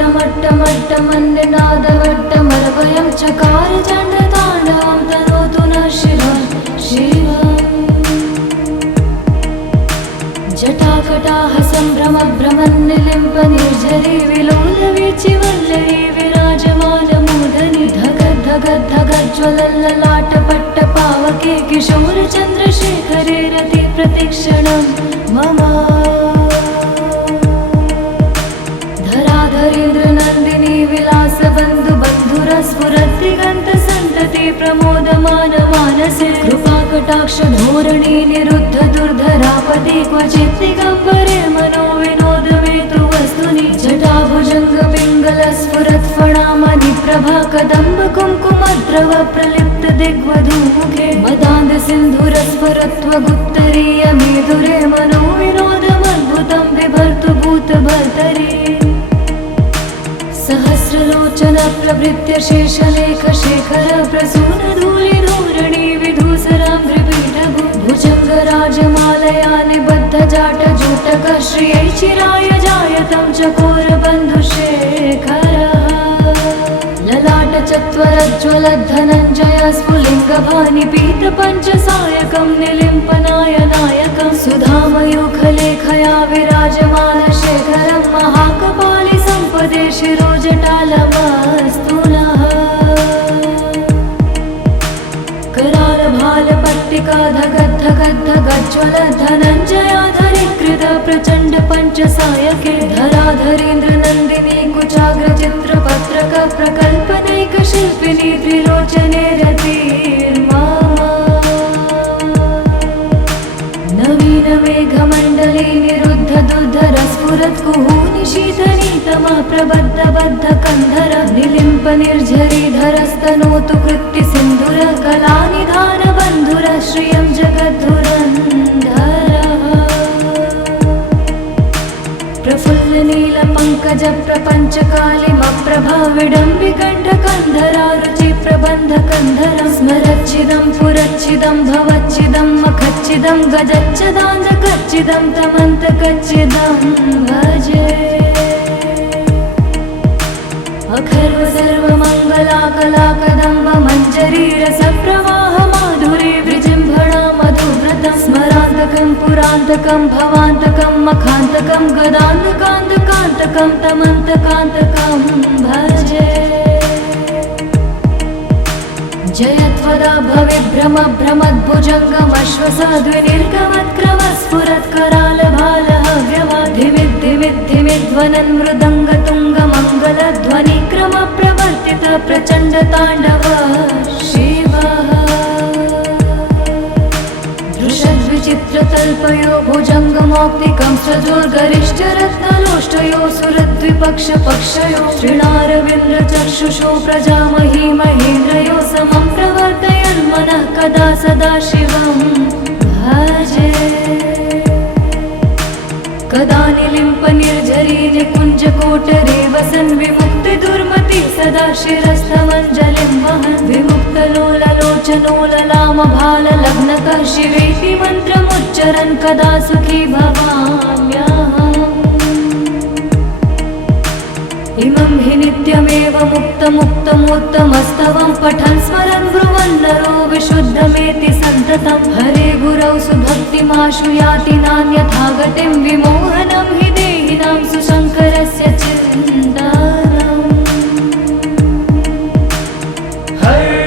धमट्टमट्टमट्टमन्निनादवट्टमरवयं चकार चण्डताण्डवं तनोतु नः शिवं शिवम् जटाकटाह सम्भ्रमभ्रमन्निलिम्प निर्झरी विलोलवीचि वल्लरी विराजमानमूर्धनि धगद्धगद्धगज्ज्वलल्ललाटपट्टपावके किशोरचन्द्रशेखरे रति प्रतिक्षणं मम धराधरेन्द्रनन्दिनी विलासबन्धु बन्धुरस्फुरद्दिगन्तसन्तति प्रमोदमान मानसे कृपाकटाक्षधोरणी निरुद्ध दुर्धरापदि क्वचित् दिगम्बरे मनो विनोदमेतु वस्तुनि जटाभुजङ्गपिङ्गलस्फुरत्फणामणि प्रभा कदम्ब कुङ्कुमद्रव प्रलिप्त दिग्वधूमुखे मदान्ध सिन्धुरस्फुरत्वगुप्तरीय मेधुरे मनो विनोदमद्भुतं बिभर्तु भूतभर्तरि सहस्रलोचन प्रभृत्य शेषलेख शेखर प्रसून धूलिधूरणि विधूसराम्भ्रिपीठभु भुजङ्गराजमालया निबद्ध जाट जूटक श्रियै चिराय जायतं चकोरबन्धुशेखरः ललाट चत्वरज्ज्वलद्धनञ्जय स्फुलिङ्गभानि पीतपञ्चसायकं निलिम्पनाय नायकं सुधामयूखलेखया विराजमान शेखरं महाकपालि सम्पदे शिरोजटालमस्तु नः करालभालपट्टिका धगद्धगद्धगज्ज्वल धनञ्जयाधरीकृत प्रचण्ड पञ्चसायके धराधरेन्द्रनन्दिनी कुचाग्रचित्रपत्रक प्रकल्पनैकशिल्पिनी त्रिलोचने रतिर्मा नवीनमेघमण्डली निरुद्ध दुर्धरस्फुरत् कुहूनि शीतनीतमा प्रबद्ध बद्ध कन्धर निलिम्प निर्झरीधरस्तनोतु कृत्ति सिन्धुर कलानिधान बन्धुर श्रियं जगद्धुरन्धरः प्रफुल्ल नील पंकज प्रपंच कालिमप्रभा विडम्बिकण्ठकन्धरा रुचि प्रबन्ध कन्धरं स्मरच्चिदं पुरच्चिदं भवच्चिदं मखच्चिदं गजच्चिदान्धकच्चिदं तमन्तकच्चिदं भजे अखर्व सर्वमङ्गलाकलाकदम्ब मञ्जरी रसप्रवाह माधुरी विजृम्भणा मधुव्रतं स्मरान्तकं पुरान्तकं भवान्तकं मखान्तकं गदान्तकान्तकान्तकं तमन्तकान्तकं भजे जयत्वदा भविभ्रम भ्रमद्भुजङ्गमश्वसाद्विनिर्गमत्करालभालहव्यवाधिमिद्धिमिद्धिमिध्वनन् मृदङ्गतुङ्गमङ्गलध्वनिक्रम प्रवर्तित प्रचण्डताण्डव शिवः दृशद्विचित्रतल्पयो भुजङ्गमौक्तिकं स्वजोर्गरिष्ठरत्नलोष्टयो सुरद्विपक्षपक्षयो श्रीणारविन्द्रचक्षुषो प्रजामही महेन्द्रयो समं प्रवर्तयन् मनः कदा सदा शिवं भजे कदा निलिम्प निर्झरी निकुञ्जकोटरे वसन् विमुक्ति दुर्मति सदा शिरस्थमञ्जलिं वहन् विमुक्तलोललोचनोललामभाललग्नकः शिवेति मन्त्रमुच्चरन् कदा सुखी भवाम्यहम् इमं हि नित्यमेव मुक्तमुत्तमोत्तमस्तवं पठन् स्मरन् ब्रुवन् नरो विशुद्धमेति सन्ततं हरे गुरौ सुभक्तिमाशु याति नान्यथा गतिं विमोहनं हि देहिनां सुशङ्करस्य चिन्तनम् हरे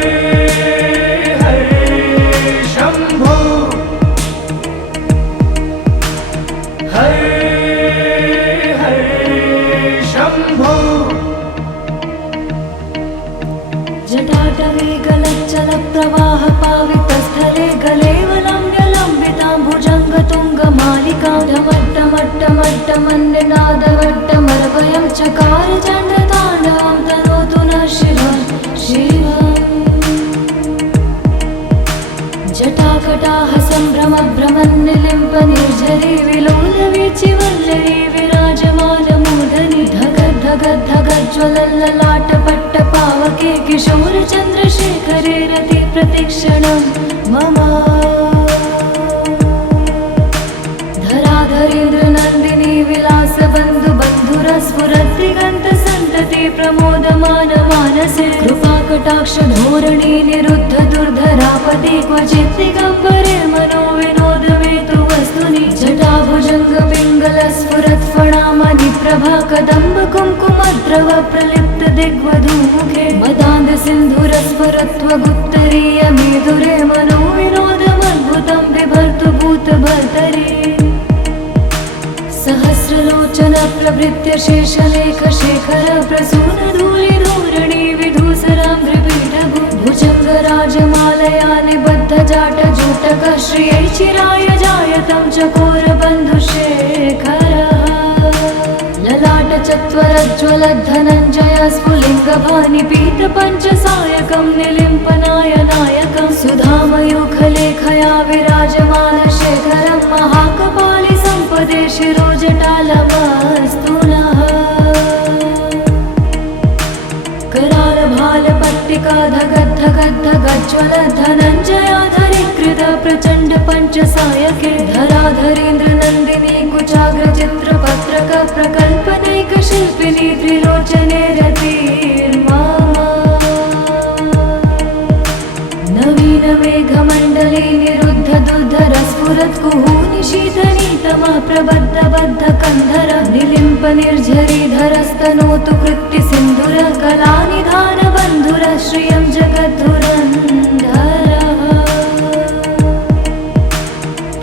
हरे शम्भो हरे शम्भो जटाटवे गलच्चल प्रवाह पावितस्थले गलेवलम्ब्यलम्बितां भुजङ्गतुङ्गमालिकां धमट्टमट्टमट्टमन्निनादवट्टमरवयं चकार चण्डताण्डवं तनोतु नः शिवं शिवम् जटाकटाह सम्भ्रमभ्रमन्निलिम्प निर्झरी विलोलवीचि वल्लरी विराजमानमूर्धनि धगद्धगद्धगज्ज्वलल्ललाटपट्टपावके किशोरचन्द्रशेखरे रति प्रतिक्षणं मम धराधरेन्द्रनन्दिनी विलासबन्धु बन्धुरस्फुरद्दिगन्तसन्तति संतति प्रमोदमान मानसे कृपाकटाक्ष धोरणी निरुद्ध दुर्धरापति क्वचित् दिगम्बरे मनो विनोदमेतु वस्तुनि जटाभुजङ्ग पिङ्गल स्फुरत् फणामणि प्रभा कदम्ब कुङ्कुमद्रव प्रलिप्त दिग्वधूमुखे मदान्ध सिन्धुरस्फुरत्वगुत्तरीय मेधुरे मनो विनोदमद्भुतं बिभर्तु भूतभर्तरि सहस्रलोचन प्रभृत्य शेषलेख शेखर प्रसून धूलि धूरणि विधूसरां त्रिपीठभु भुजङ्ग राजमालया निबद्ध जाट जूटक श्रियै चिराय जायतं चकोर बन्धुशेखरः ललाट चत्वरज्ज्वल धनञ्जय स्फुलिङ्गभानि पीत पञ्चसायकं निलिम्पनाय नायकं सुधामयूखलेखया विराजमान शेखरं महाकपालि सम्पदे शिरोजटालमस्तु नः कराल भाल पट्टिका धगद् धगद् धगज्ज्वल धनञ्जयाधरीकृत प्रचण्ड पञ्चसायके धराधरेन्द्र नन्दिनी कुचाग्र चित्रपत्रक प्रकल्पनैक शिल्पिनी त्रिलोचने रतिर्मामा नवीन मेघमण्डले निरुद्ध दुर्धर स्फुरत् कुहूनि शीतनीतमः प्रबद्ध बद्ध कन्धर निलिम्प निर्झरीधरस्तनोतु कृत्ति सिन्धुर कलानिधान बन्धुर श्रियं जगद्धुरन्धरः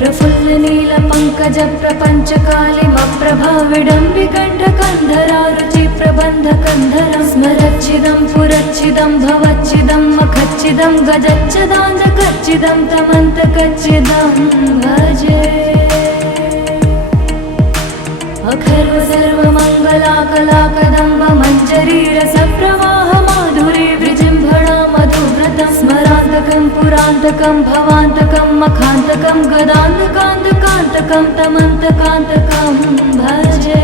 प्रफुल्ल नील पङ्कज प्रपञ्च कालिमप्रभा विडम्बिकण्ठ कन्धरा रुचि प्रबन्ध कन्धरं स्मरच्छिदं पुरच्छिदं भवच्छिदं मखच्छिदं गजच्छदान्धकच्छिदं तमन्तकच्छिदं भजे अखर्व सर्वमङ्गला कला कदम्ब मञ्जरी रसप्रवाह माधुरी विजृम्भणा मधुव्रतं स्मरान्तकं पुरान्तकं भवान्तकं मखान्तकं गदान्तकान्तकान्तकं तमन्तकान्तकं भजे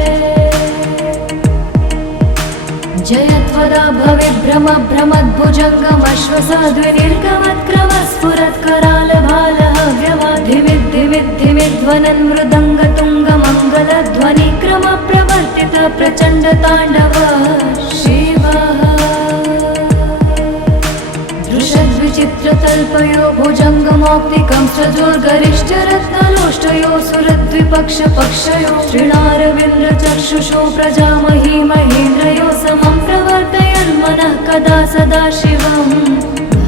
जयत्वदा भविभ्रम भ्रमद्भुजङ्गमश्वसाद्विनिर्गमत्क्रम स्फुरत् कराल भालः धिमिद्धिमिद्धिमिध्वनन् मृदङ्गतुङ्गमङ्गलध्वनिक्रम प्रवर्तित प्रचण्ड ताण्डव शिवः दृशद्विचित्रतल्पयो भुजङ्गमौक्तिकं सजोर्गरिष्ठरत्नलोष्टयो सुरद्विपक्षपक्षयो श्रीणारविन्द्रचक्षुषो प्रजामही महेन्द्रयो समं प्रवर्तयन् मनः कदा सदा शिवं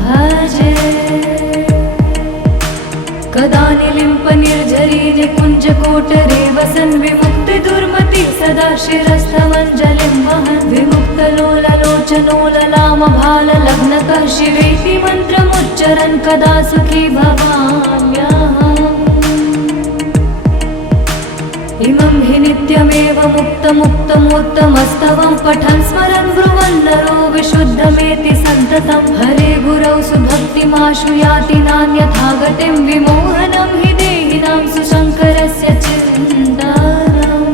भजे कदा निलिम्प निर्झरी निकुञ्जकोटरे वसन् विमुक्ति दुर्मति सदा शिरस्थमञ्जलिं वहन् विमुक्तलोललोचनो ललाम भाल लग्नकः शिवेति मन्त्रमुच्चरन् कदा सुखी भवाम्यहम् इमं हि नित्यमेव मुक्तमुत्तमोत्तमस्तवं पठन् स्मरन् ब्रुवन् नरो विशुद्धमेति सन्ततं हरे गुरौ सुभक्तिमाशु याति नान्यथा गतिं विमोहनं हि देहिनां सुशङ्करस्य चिन्तनम्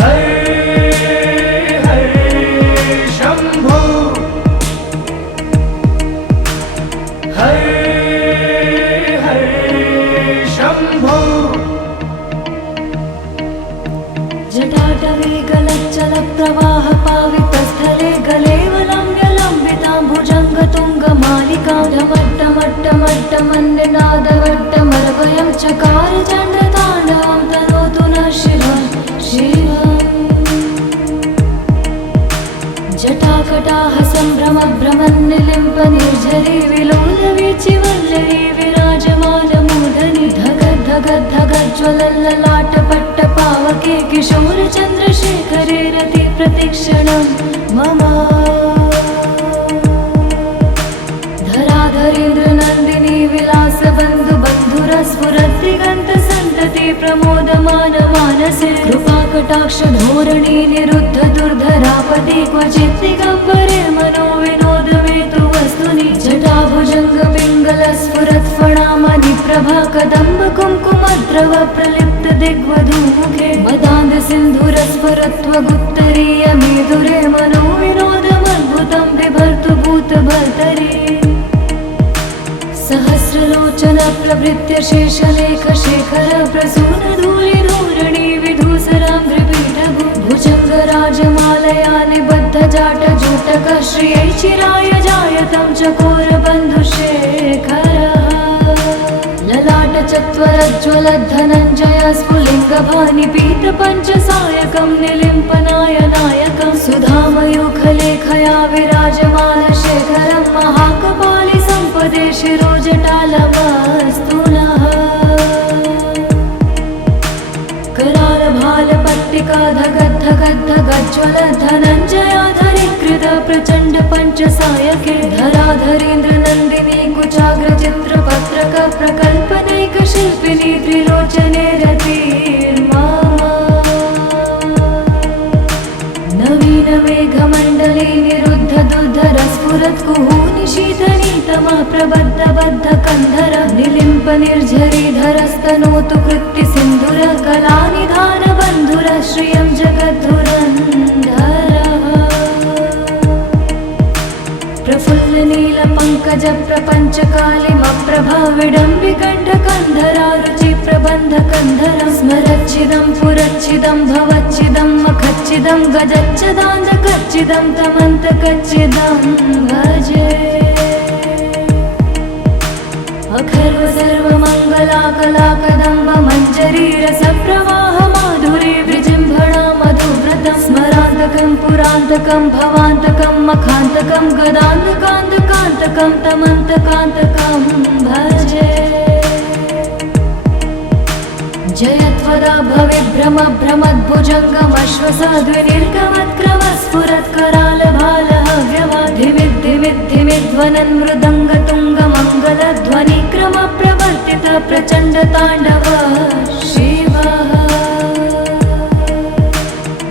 हरे हरे शम्भो हरे हरे शम्भो जटाटवे गलच्चल प्रवाह पावितस्थले गलेवलम्ब्यलम्बितां भुजङ्गतुङ्गमालिकां ढमट्टमट्टमट्टमन्निनादवट्टमर्वयं चकार चण्डताण्डवं तनोतु नः शिवं शिवम् जटाकटाः सम्भ्रम भ्रमन्निलिम्प निर्झरी विलोलवीचि वल्लरी विराजमानमूर्धनि धगद् धगद् धगज्ज्वलल्ललाट पट्टपावके किशोर चन्द्रशेखरे रति प्रतिक्षणं मम धराधरेन्द्र नन्दिनी विलास बन्धु बन्धुर स्फुरत् दिगन्त सन्तति प्रमोदमान मानसे कृपाकटाक्ष धोरणी निरुद्ध दुर्धरापति क्वचित् दिगम्बरे मनो विनोदमेतु वस्तुनि जटाभुजङ्ग पिङ्गल स्फुरत् फणामणि प्रभा कदम्ब कुङ्कुमद्रव प्रलिप्त दिग्वधूमुखे मदान्ध सिन्धुरस्फुरत्वगुत्तरीय मेधुरे मनो विनोदमद्भुतं बिभर्तु भूतभर्तरि सहस्रलोचन प्रभृत्य शेषलेख शेखर प्रसून धूलि धूरणि विधूसरां त्रिपीठभु भुजङ्ग ललाटकः श्रियै चिराय जायतं चकोरबन्धुशेखरः ललाटचत्वरज्ज्वलद्धनञ्जय स्फुलिङ्गभानिपीतपञ्चसायकं निलिम्पनायनायकं सुधामयूखलेखया विराजमानशेखरं महाकपालि सम्पदे शिरोजटालमस्तु नः करालभालपट्टिकाधगद्धगद्धगज्ज्वलद्धनञ्जयाधरीकृत प्रचण्ड पञ्चसायके धराधरेन्द्र नन्दिनी कुचाग्रचित्रपत्रक प्रकल्पनैकशिल्पिनी त्रिलोचने रतिर्मा नवीन मेघमण्डले निरुद्ध दुर्धर स्फुरत् कुहूनिशीतनीतमा प्रबद्ध बद्ध कन्धर निलिम्प निर्झरीधरस्तनोतु कृत्ति सिन्धुर कलानिधान बन्धुर श्रियं जगद्धुरन्धरः प्रफुल्ल नील पंकज प्रपंच कालिमप्रभा विडम्बिकण्ठकन्धरा रुचि प्रबन्ध कन्धरं स्मरच्छिदं पुरच्छिदं भवच्छिदं मखच्छिदं गजच्छदान्धकच्छिदं तमन्तकच्छिदं भजे अखर्व सर्वमङ्गलाकलाकदम्ब मञ्जरी रसप्रवाह माधुरी विजृम्भणा मधुव्रतं स्मरान्तकं पुरान्तकं भवान्तकं मखान्तकं गदान्तकान्तकान्तकं तमन्तकान्तकं भजे जयत्वदा भविभ्रम भ्रमद्भुजङ्गमश्वसाद्विनिर्गमत्करालभालहव्यवाधिमिद्धिमिद्धिमिध्वनन् मृदङ्गतुङ्गमङ्गलध्वनिक्रम प्रवर्तित प्रचण्ड ताण्डव शिवः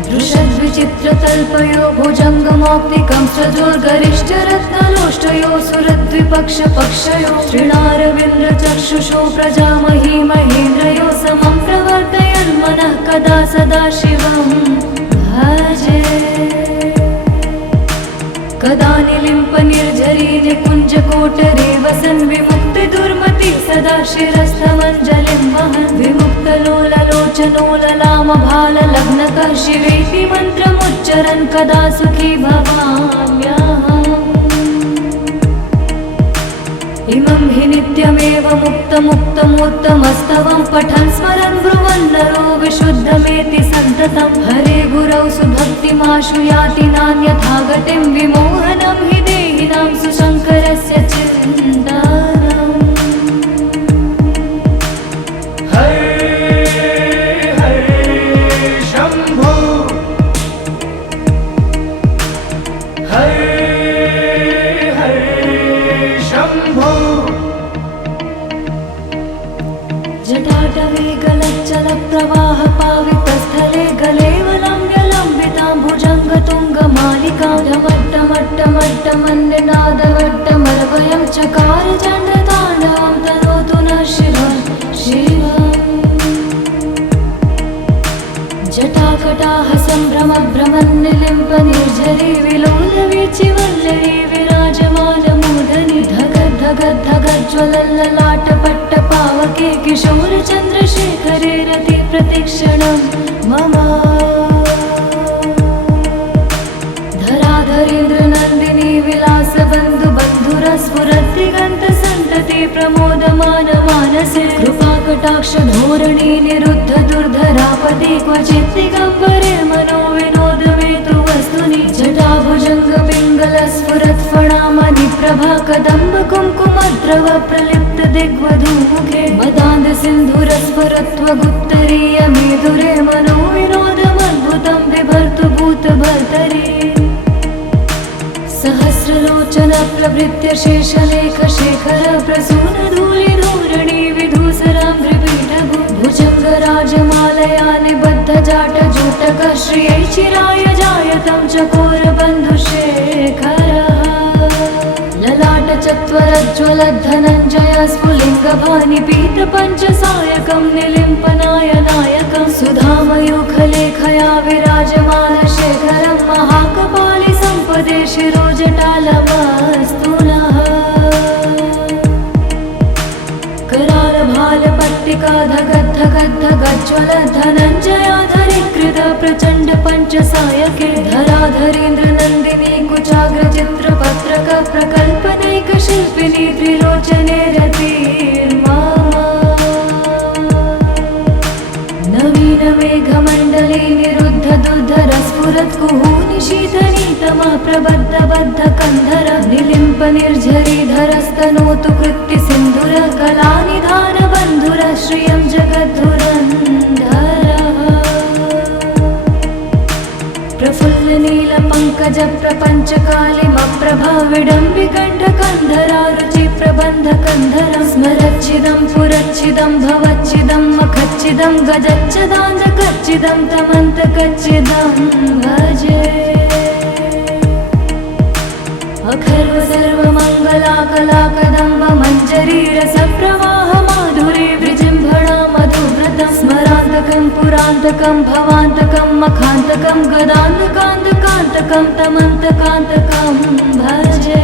दृशद्विचित्रतल्पयो भुजङ्गमौक्तिकं सजोर्गरिष्ठरत्नलोष्टयो सुरद्विपक्षपक्षयो श्रीणारविन्द्रचक्षुषो प्रजामही महेन्द्रयो समं प्रवर्तयन्मनः कदा सदा शिवं भजे कदा निलिम्प निर्झरी निकुञ्जकोटरे वसन् विमुक्तिदुर्मति सदा शिरस्थमञ्जलिं वहन् विमुक्तलोललोचनो ललामभाललग्नकः शिवेति मन्त्रमुच्चरन् कदा सुखी भवाम्यहम् इमं हि नित्यमेव मुक्तमुत्तमोत्तमस्तवं पठन् स्मरन् ब्रुवन् नरो विशुद्धमेति सन्ततं हरे गुरौ सुभक्तिमाशु याति नान्यथा गतिं विमोहनं हि देहिनां सुशङ्करस्य चिन्तनम् हरे हरे शम्भो हरे हरे शम्भो जटाटवे गलच्चल प्रवाह पावितस्थले गलेवलम्ब्यलम्बितां भुजङ्गतुङ्गमालिकां डमट्टमट्टमट्टमन्यनादवट्टमरवयं चकार चण्डताण्डवं तनोतु नः शिवः शिवम् जटाकटाह सम्भ्रम भ्रमन्निलिम्प निर्झरी विलोलवीचिवल्लरी विराजमानमूर्धनि धगद्धगद्धगज्ज्वलल्ललाटपट्टपावके किशोरचन्द्रशेखरे रति प्रतिक्षणं मम धराधरेन्द्र नन्दिनी विलासबन्धु बन्धुरस्फुरद्दिगन्तसन्तति प्रमोदमान मानसे कृपाकटाक्ष धोरणी निरुद्ध दुर्धरापदि क्वचित् दिगम्बरे मनो विनोदमेतु वस्तुनि जटाभुजङ्ग पिङ्गल स्फुरत् फणामणि प्रभा कदम्ब कुङ्कुमद्रव प्रलिप्त दिग्वधूमुखे मदान्ध सिन्धुरस्फुरत्वगुत्तरीय मेधुरे मनो विनोदमद्भुतं बिभर्तु भूतभर्तरि सहस्रलोचन प्रभृत्य शेषलेख शेखर प्रसून धूलि धूरणि विधूसरां त्रिपीठभु भुजङ्गराजमालया निबद्ध जाटजूटकः श्रियै चिराय जायतं चकोरबन्धुशेखरः ललाटचत्वरज्ज्वलद्धनञ्जय स्फुलिङ्गभानिपीतपञ्चसायकं निलिम्पनायनायकं सुधामयूखलेखया विराजमानशेखरं महाकपालि सम्पदे शिरोजटालमस्तु नः करालभालपट्टिकाधगद्धगद्धगज्ज्वलद्धनञ्जयाधरीकृत प्रचण्ड पञ्चसायके धराधरेन्द्र नन्दिनी कुच कुचाग्रचित्रपत्रक प्रकल्पनैकशिल्पिनी त्रिलोचने रतिर्मामा नवीन मेघमण्डले निरुद्ध दुर्धर स्फुरत् कुहूनिशीतनीतमा प्रबद्ध बद्ध कन्धर निलिम्प निर्झरीधरस्तनोतु कृत्ति सिन्धुर कलानिधान बन्धुर श्रियं जगद्धुरन्धरः प्रफुल्ल नील पंकज प्रपंच कालिमप्रभा विडम्बिकण्ठकन्धरा रुचि प्रबन्ध कन्धरं स्मरच्चिदं पुरच्चिदं भवच्चिदं मखच्चिदं गजच्चदान्धकच्चिदं तमन्तकच्चिदं भजे अखर्व सर्वमङ्गला कला कदम्ब मञ्जरी रसप्रवाह माधुरी विजृम्भणा मधुव्रतं स्मरान्तकं पुरान्तकं भवान्तकं मखान्तकं गदान्तकान्तकान्तकं तमन्तकान्तकं भजे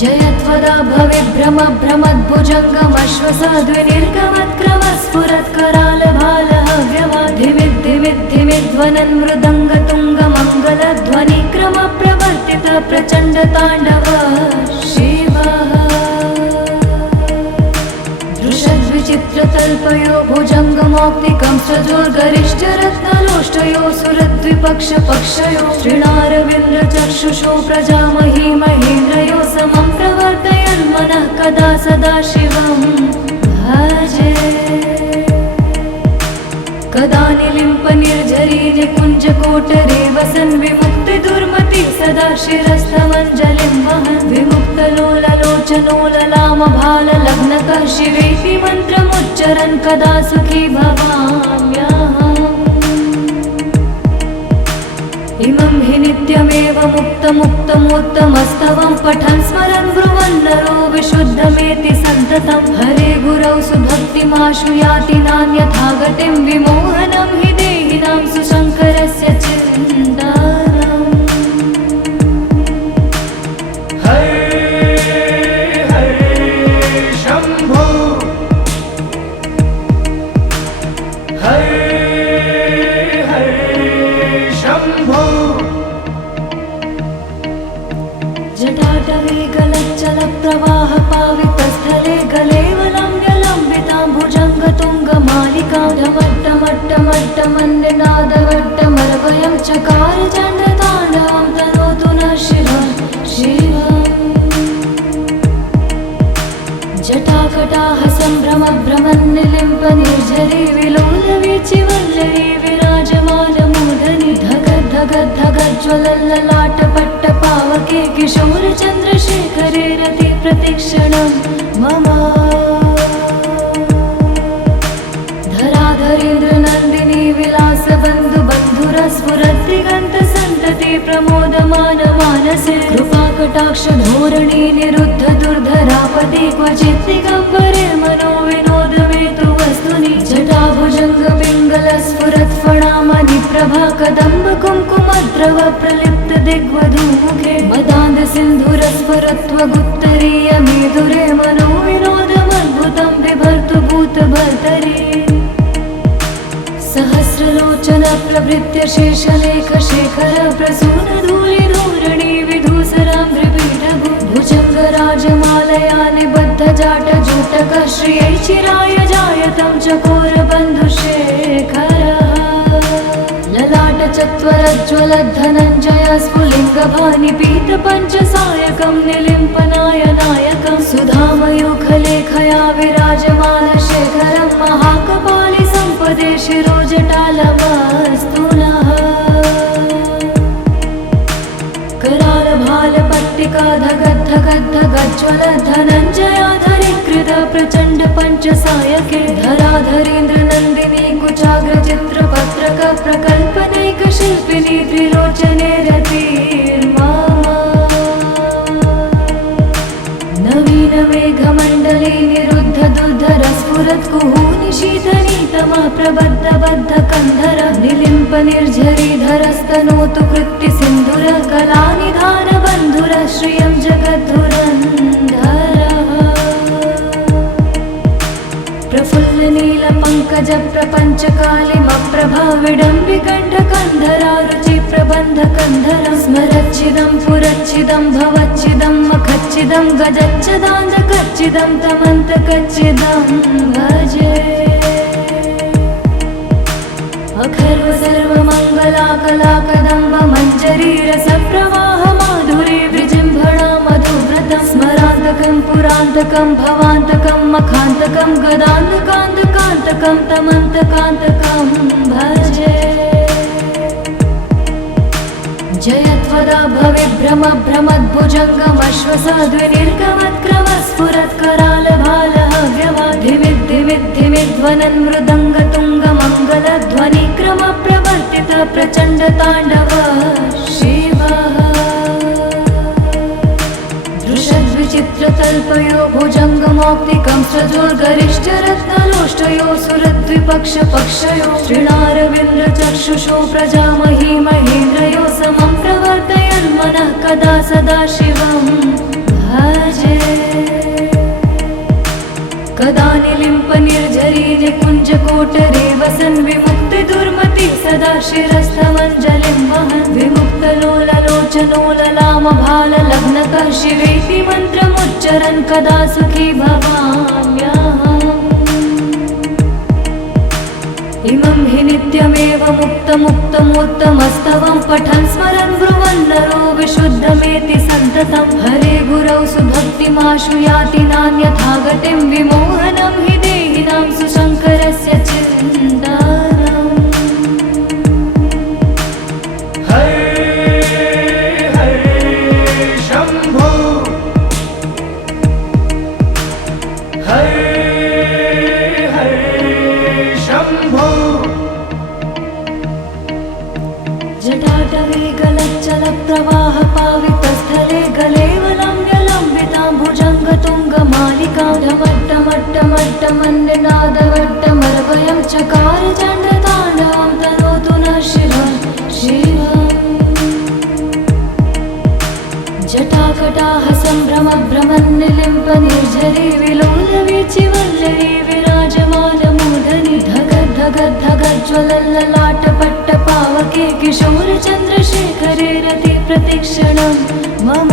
जयत्वदा भविभ्रम भ्रमद्भुजङ्गमश्वसाद्विनिर्गमत्क्रम स्फुरत्करालभालहव्यमाधिमिद्धिमिद्धिमिध्वनन् मृदङ्गतुङ्गमङ्गलध्वनिक्रम प्रवर्तित प्रचण्डताण्डव शिवः दृशद्विचित्रतल्पयो भुजङ्गमौक्तिकं सजोर्गरिष्ठरत्नलोष्टयो सुरद्विपक्षपक्षयो श्रीणारविन्द्रचक्षुषो प्रजामही महेन्द्रयो समं प्रवर्तयन् मनः कदा सदा शिवं भजे कदा निलिम्प निर्झरी निकुञ्जकोटरे वसन् विमुक्तिदुर्मति सदा शिरस्थमञ्जलिं वहन् विमुक्तलोललोचनोललामभाललग्नकः शिवेति मन्त्रमुच्चरन् कदा सुखी भवाम्यहम् इमं हि नित्यमेव मुक्तमुत्तमोत्तमस्तवं पठन् स्मरन् ब्रुवन् नरो विशुद्धमेति सन्ततं हरे गुरौ सुभक्तिमाशु याति नान्यथा गतिं विमोहनं हि देहिनां सुशङ्करस्य चिन्तनम् हरे हरे शम्भो हरे हरे शम्भो जटाटवे गलच्चलप्रवाह पावितस्थले गलेवलम्ब्यलम्बितां भुजङ्गतुङ्गमालिकां ढमट्टमट्टमट्टमन्निनादवट्टमर्वयं चकार चण्डताण्डवं तनोतु नः शिवं शिवम् जटाकटाह सम्भ्रमभ्रमन्निलिम्प निर्झरी विलोलवीचिवल्लरी विराजमानमूर्धनि धगद्धगद्धगज्ज्वलल्ललाटपट्टपावके किशोरचन्द्रशेखरे रति प्रतिक्षणं मम धराधरेन्द्रनन्दिनी विलासबन्धु बन्धुरस्फुरद्दिगन्तसन्तति प्रमोदमान मानसे कृपाकटाक्ष धोरणी निरुद्ध दुर्धरापदे क्वचित् दिगम्बरे मनो विनोदमेतु वस्तुनि जटाभुजङ्ग पिङ्गल स्फुरत्फणामणि प्रभा कदम्ब कुङ्कुमद्रव प्रलिप्त दिग्वधूमुखे मदान्ध सिन्धुरस्फुरत्वगुत्तरीय मेधुरे मनो विनोदमद्भुतं बिभर्तु भूतभर्तरि सहस्रलोचन प्रभृत्य शेषलेख शेखर प्रसून धूलिधूरणि विधूसराम्भ्रिपीठभु भुजङ्गराजमालया निबद्ध जाटजूटक श्रियै चिराय जायतं चकोरबन्धुशेखरः ललाट चत्वरज्ज्वलद्धनञ्जय स्फुलिङ्गभानि पीतपञ्चसायकं निलिम्पनायनायकं सुधामयूखलेखया विराजमानशेखरं महाकपालि सम्पदे शिरोजटालमस्तु नः करालभालपट्टिका धगद्धगद्धगज्ज्वल धनञ्जयाधरीकृत प्रचण्ड पञ्चसायके धराधरेन्द्रनन्दिनी कुचाग्रचित्रपत्रक प्रकल्पनैकशिल्पिनी त्रिलोचने रतिर्मामा नवीन मेघमण्डले निरुद्ध दुर्धर स्फुरत् कुहूनिशीतनीतमा प्रबद्ध बद्ध कन्धर निलिम्प निर्झरीधरस्तनोतु कृत्ति सिन्धुर कलानिधान बन्धुर श्रियं जगद्धुरन्धरः प्रफुल्ल नील पंकज प्रपञ्चकालिमप्रभाविडम्बिकण्ठकन्धरारुचि प्रबन्धकन्धरं स्मरच्चिदं पुरच्चिदं भवच्चिदं मखच्चिदं गजच्चिदान्तकच्चिदं तमन्तकच्चिदं भजे अखर्व सर्वमङ्गलाकलाकदम्ब मञ्जरीरसप्रवाह माधुरी विजृम्भणा मधुव्रतं स्मरान्तकं पुरान्तकं भवान्तकं मखान्तकं गदान्तकान्तकान्तकं तमन्तकान्तकं भजे जयत्वदा भविभ्रम भ्रमद्भुजङ्गमश्वसाद्विनिर्गमत्क्रमस्फुरत्करालभालहव्यवाधिमिद्धिमिद्धिमिध्वनन् मृदङ्गतुङ्गमङ्गलध्वनिक्रम प्रवर्तित प्रचण्डताण्डव शिवः दृशद्विचित्रतल्पयो भुजङ्गमौक्तिकं सजोर्गरिष्ठरत्नलोष्टयो सुरद्विपक्षपक्षयो श्रीणारविन्द्रचक्षुषो प्रजामही महेन्द्रयो समं प्रवर्तयन्मनः कदा सदा शिवं भजे कदा निलिम्पनिर्झरी निकुञ्जकोटरे वसन् विमुक्तिदुर्मति सदा शिरस्थमञ्जलिं वहन् विमुक्तलोललोचनो ललामभाललग्नकः शिवेति मन्त्रमुच्चरन् कदा सुखी भवाम्यहम् इमं हि नित्यमेव मुक्तमुत्तमस्तवं पठन् स्मरन् ब्रुवन् नरो विशुद्धमेति सन्ततं हरे गुरौ सुभक्तिमाशु याति नान्यथा गतिं विमोहनं हि देहिनां सुशङ्करस्य चिन्तनम् हरे हरे शम्भो हरे हरे शम्भो जटाटवे गलच्चलप्रवाह पावितस्थले गलेवलम्ब्यलम्बितां भुजङ्गतुङ्गमालिकां ढमट्टमट्टमट्टमन्निनादवट्टमर्वयं चकार चण्डताण्डवं तनोतु नः शिवः शिवम् जटाकटाह सम्भ्रमभ्रमन्निलिम्पनिर्झरी विलोलवीचिवल्लरी विराजमानमूर्धनि धगद्धगद्धगज्ज्वलल्ललाटपट्टपावके किशोरचन्द्रशेखरे रति प्रतिक्षणं मम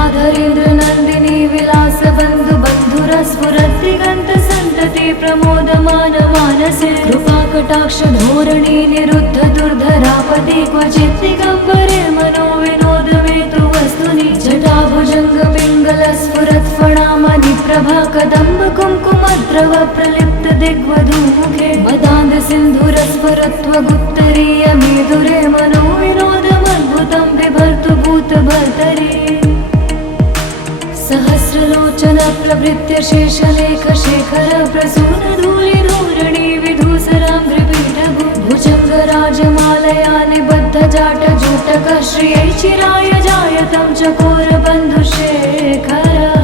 धराधरेन्द्रनन्दिनी विलासबन्धुबन्धुरस्फुरद्दिगन्तसन्तति प्रमोदमानमानसे कृपाकटाक्षधोरणी निरुद्ध दुर्धरापदि क्वचित् दिगम्बरे मनो विनोदमेतु वस्तुनि जटाभुजङ्गपिङ्गलस्फुरत्फणामणि प्रभा कदम्ब कुङ्कुमद्रव प्रलिप्त दिग्वधूमुखे मदान्धसिन्धुरस्फुरत्वगुत्तरीयमेधुरे मनो विनोदमद्भुतं बिभर्तु भूतभर्तरि सहस्रलोचन प्रभृत्य शेषलेखशेखर प्रसूनधूलिधूरणि विधूसराम्भ्रिपीठभु भुजङ्गराजमालया निबद्धजाटजूटक श्रियै चिराय जायतं चकोरबन्धुशेखरः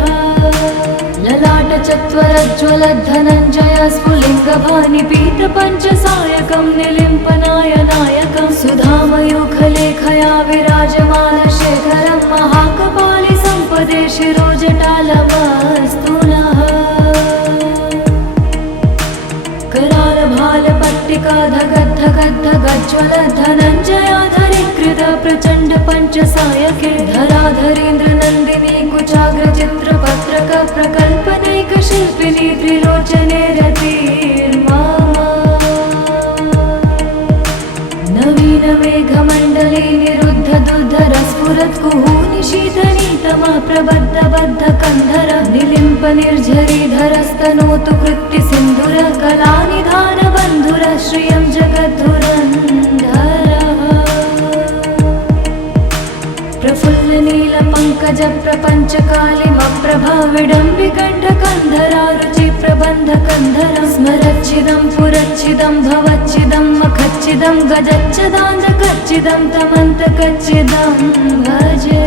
ललाटचत्वरज्ज्वलद्धनञ्जय स्फुलिङ्गभानिपीतपञ्चसायकं निलिम्पनायनायकं सुधामयूखलेखया विराजमानशेखरं महाकपालि सम्पदे शिरोजटालमस्तु नः करालभालपट्टिका धगद्धगद्धगज्ज्वलद्धनञ्जयाधरीकृत प्रचण्ड पञ्चसायके धराधरेन्द्रनन्दिनी कुचाग्रचित्रपत्रक प्रकल्पनैकशिल्पिनी त्रिलोचने रतिर्मा नवीनमेघमण्डले निरुद्ध दुर्धरस्फुरत्कुहूनि शीतनीतमः प्रबद्धबद्धकन्धर निलिम्पनिर्झरीधरस्तनोतु कृत्तिसिन्धुर कलानिधानबन्धुर श्रियं जगद्धुरन्धरः प्रफुल्लनीलपङ्कजप्रपञ्चकालिमप्रभाविडम्बिकण्ठकन्धरारुचि प्रबन्धकन्धरं स्मरच्चिदं पुरच्चिदं भवच्चिदं मखच्चिदं गजच्चिदान्तकच्चिदं तमन्तकच्चिदं भजे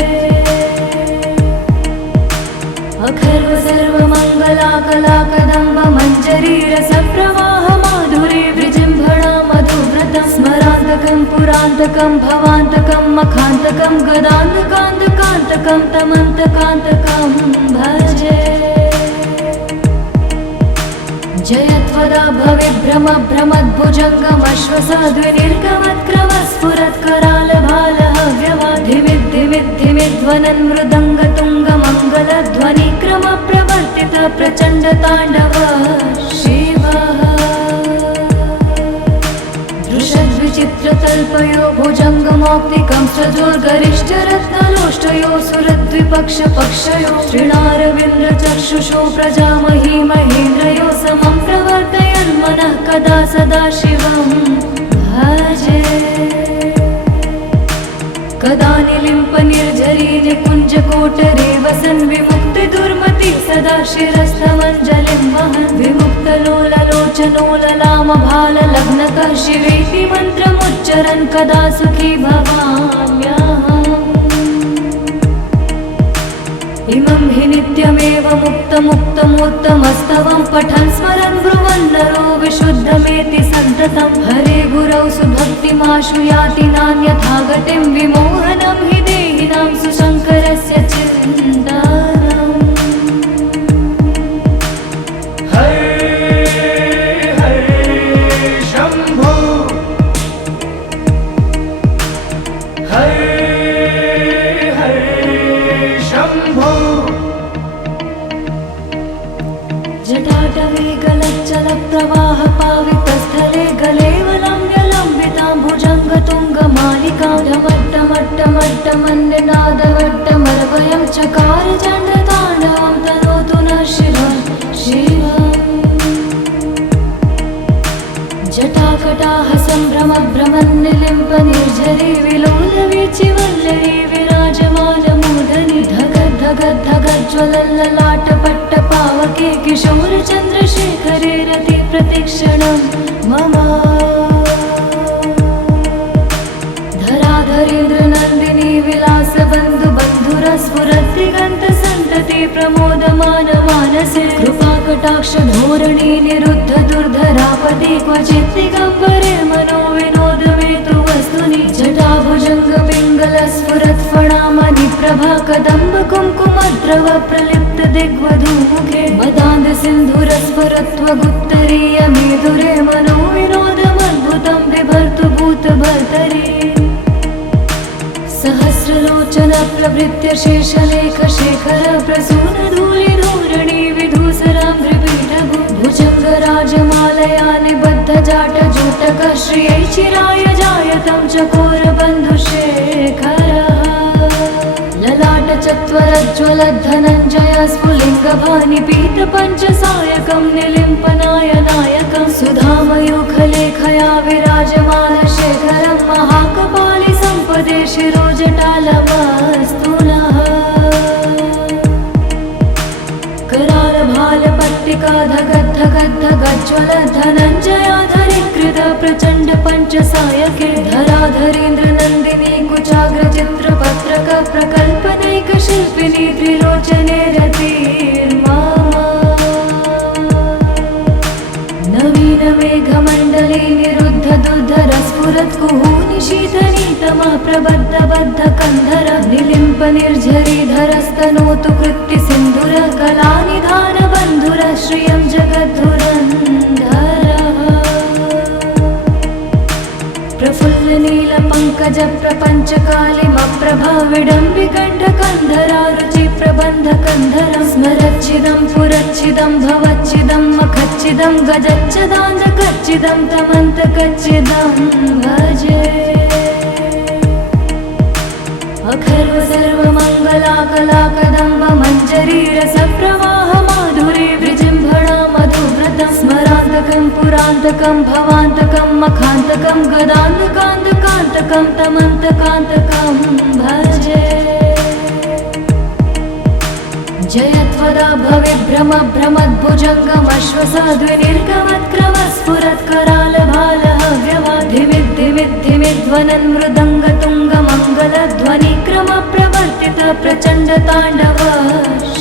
अखर्व सर्वमङ्गलाकलाकदम्ब मञ्जरीरसप्रवाह माधुरी विजृम्भणा मधुव्रतं स्मरान्तकं पुरान्तकं भवान्तकं मखान्तकं गदान्तकान्तकान्तकं तमन्तकान्तकं भजे जयत्वदा भविभ्रमभ्रमद्भुजङ्गमश्वसाद्विनिर्गमत्क्रमस्फुरत्करालभालहव्यवाधिमिद्धिमिद्धिमिध्वनन् मृदङ्गतुङ्गमङ्गलध्वनिक्रमप्रवर्तित प्रचण्डताण्डव शिवः दृशद्विचित्रतल्पयो भुजङ्गमौक्तिकं सजोर्गरिष्ठरत्नलोष्टयो सुरद्विपक्षपक्षयो श्रीणारविन्द्रचक्षुषो प्रजामही महेन्द्रयो समं प्रवर्तयन् मनः कदा सदा शिवं भजे कदा निलिम्पनिर्झरी निकुञ्जकोटरे वसन् विमुक्तिदुर्मति सदा शिरस्थमञ्जलिं वहन् विमुक्तलोललोचनो ललामभाललग्नकः शिवेति मन्त्रमुच्चरन् कदा सुखी भवाम्यहम् इमं हि नित्यमेव मुक्तमुत्तमोत्तमस्तवं पठन् स्मरन् ब्रुवन् नरो विशुद्धमेति सन्ततं हरे गुरौ सुभक्तिमाशु याति नान्यथा गतिं विमोहनं हि देहिनां सुशङ्करस्य चिन्तनम् हरे हरे शम्भो हरे हरे शम्भो जटाटवे गलच्चलप्रवाहपावितस्थले गलेवलम्ब्यलम्बितां भुजङ्गतुङ्गमालिकां ढमट्टमट्टमट्टमन्निनादवट्टमर्वयं चकार चण्डताण्डवं तनोतु नः शिवं शिवम् जटाकटाह सम्भ्रमभ्रमन्निलिम्पनिर्झरी विलोलवीचिवल्लरी विराजमानमूर्धनि धगद्धगद्धगज्ज्वलल्ललाटपट्टपावके किशोरचन्द्रशेखरे रति प्रतिक्षणं मम धराधरेन्द्रनन्दिनी विलासबन्धुबन्धुरस्फुरद्दिगन्तसन्तति प्रमोदमानमानसे कृपाकटाक्षधोरणी निरुद्ध दुर्धरापदि क्वचित् दिगम्बरे मनो विनोदमेतु वस्तुनि जटाभुजङ्गपिङ्गलस्फुरत्फणामणिप्रभा कदम्बकुङ्कुमद्रव प्रलिप्त दिग्वधूमुखे मदान्दसिन्धुरस्फुरत्वगुत्तरीयमेधुरे मनो विनोदमद्भुतं बिभर्तु भूतभर्तरि सहस्रलोचन प्रभृत्य शेषलेखशेखर प्रसूनधूलिधूरणि विधूसराङ्घ्रिपीठभु भुजङ्गराजमालया निबद्धजाटजूटकः श्रियै चिराय जायतं चकोरबन्धुशेखरः ललाटचत्वरज्ज्वलद्धनञ्जय स्फुलिङ्गभानिपीतपञ्चसायकं निलिम्पनाय नायकं सुधामयूखलेखया विराजमानशेखरं महाकपालि सम्पदे शिरोजटालमस्तु नः करालभालपट्टिका धगद्धगद्धगज्ज्वलद्धनञ्जयाधरीकृत प्रचण्ड पञ्चसायके धराधरेन्द्रनन्दिनी कुचाग्रचित्रपत्रक प्रकल्पनैकशिल्पिनी त्रिलोचने रतिर्मा नवीनमेघमण्डले निरुद्ध दुर्धरस्फुरत्कुहूनि शीतनीतमः प्रबद्धबद्धकन्धर निलिम्पनिर्झरीधरस्तनोतु कृत्तिसिन्धुरः कलानिधानबन्धुरः श्रियं जगद्धुरन्धरः प्रफुल्लनीलपङ्कजप्रपञ्चकालिमप्रभा विडम्बिकण्ठकन्धरा रुचिप्रबन्धकन्धरं स्मरच्छिदं पुरच्छिदं भवच्छिदं मखच्छिदं गजच्छदान्धकच्छिदं तमन्तकच्छिदं भजे अखर्व सर्वमङ्गलाकलाकदम्ब मञ्जरी रसप्रवाह माधुरी विजृम्भणा मधुव्रतं स्मरान्तकं पुरान्तकं भवान्तकं मखान्तकं गदान्तकान्तकान्तकं तमन्तकान्तकं भजे जयत्वदा भविभ्रमभ्रमद्भुजङ्गमश्वसाद्विनिर्गमत्क्रमस्फुरत्करालभालहव्यवाधिमिद्धिमिद्धिमिध्वनन् मृदङ्गतुङ्गमङ्गलध्वनिक्रमप्रवर्तित प्रचण्डताण्डव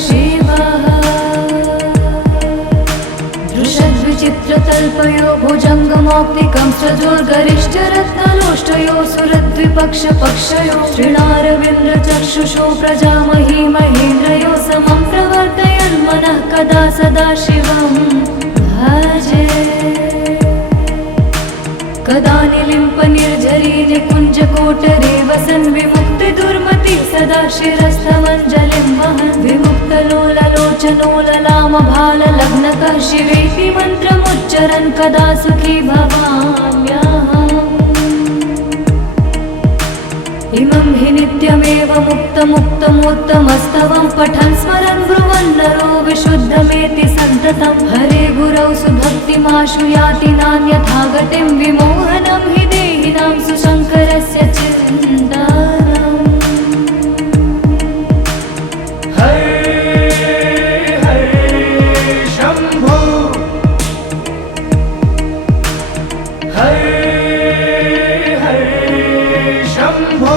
शिवः दृशद्विचित्रतल्पयो भुजङ्गमौक्तिकं सजोर्गरिष्ठरत्नलोष्टयो सुरद्विपक्षपक्षयो श्रीणारविन्द्रचक्षुषो प्रजामही महेन्द्रयो समं प्रवर्तयन् मनः कदा सदा शिवं भजे। कदा निलिम्पनिर्झरी निकुञ्जकोटरे वसन् विमुक्तिदुर्मति सदा शिरस्थमञ्जलिं वहन् विमुक्तलोललोचनोललामभाललग्नकः शिवेति मन्त्रमुच्चरन् कदा सुखी भवाम्यहम्। इमं हि नित्यमेव मुक्तमुत्तमोत्तमस्तवं पठन् स्मरन् ब्रुवन् नरो विशुद्धमेति सन्ततं हरे गुरौ सुभक्तिमाशु याति नान्यथा गतिं विमोहनं हि देहिनां सुशङ्करस्य चिन्तनम्। हरे हरे शम्भो हरे शम्भो।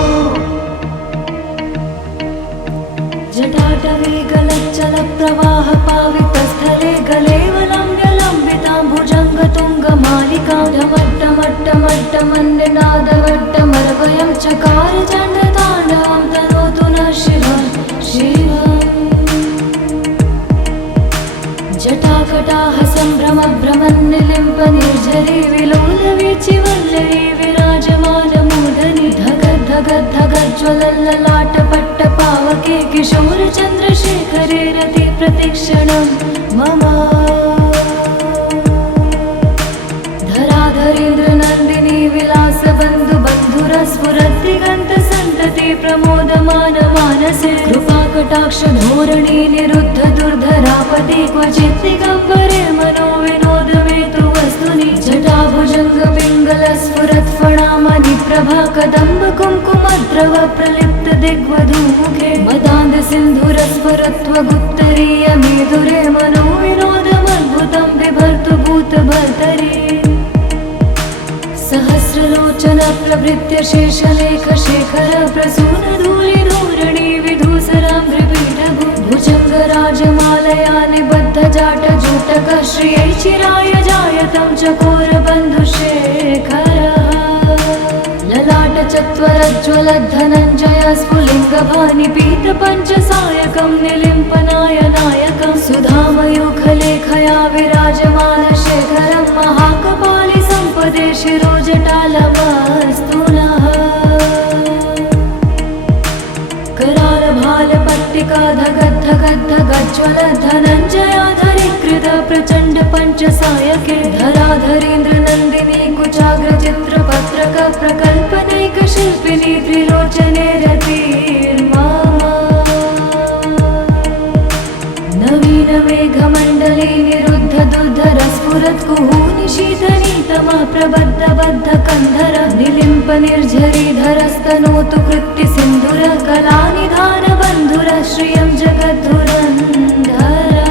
जटाटवे गलच्चलप्रवाह पावितस्थले गलेवलम्ब्यलम्बितां भुजङ्गतुङ्गमालिकां ढमट्टमट्टमट्टमन्निनादवट्टमर्वयं चकार चण्डताण्डवं तनोतु नः शिवः शिवम्। जटाकटाह सम्भ्रमभ्रमन्निलिम्पनिर्झरी विलोलवीचिवल्लरी विराजमानमूर्धनि धगद्धगद्धगज्ज्वलल्ललाटपट्टपावके किशोरचन्द्रशेखरे रति प्रतिक्षणं मम। धराधरेन्द्रनन्दिनी विलासबन्धुबन्धुरस्फुरद्दिगन्तसन्तति प्रमोदमानमानसे कृपाकटाक्षधोरणी निरुद्ध दुर्धरापति क्वचित् दिगम्बरे मनो विनोदमेतु वस्तुनि जटाभुजङ्गपिङ्गलस्फुरत्फणामणि प्रभा कदम्ब कुङ्कुमद्रव प्रलिप्त दिग्वधूमुखे मदान्धसिन्धुरस्फुरत्वगुत्तरीयमेधुरे मनो विनोदमद्भुतं बिभर्तु भूतभर्तरि। सहस्रलोचन प्रभृत्य शेषलेखशेखर प्रसूनधूलिधूरणि विधूसरां त्रिपीठभु भुजङ्गराजमालया निबद्धजाटजूटकः श्रियै चिराय जायतं चकोरबन्धुशेखरः। ललाटचत्वरज्ज्वलद्धनञ्जय स्फुलिङ्गभानिपीतपञ्चसायकं निलिम्पनायनायकं सुधामयूखलेखया विराजमानशेखरं महाकपालि सम्पदे शिरोजटालमस्तु नः। करालभालपट्टिका धगद्धगद्धगज्ज्वलद्धनञ्जयाधरीकृत प्रचण्ड पञ्चसायके धराधरेन्द्रनन्दिनी कुचाग्रचित्रपत्रक प्रकल्पनैकशिल्पिनी त्रिलोचने रतिर्मा। नवीनमेघमण्डले निरुद्ध दुर्धरस्फुरत्कुहूनि शीतनीतमः प्रबद्धबद्धकन्धर निलिम्पनिर्झरीधरस्तनोतु कृत्तिसिन्धुरः कलानिधानबन्धुरः श्रियं जगद्धुरन्धरः।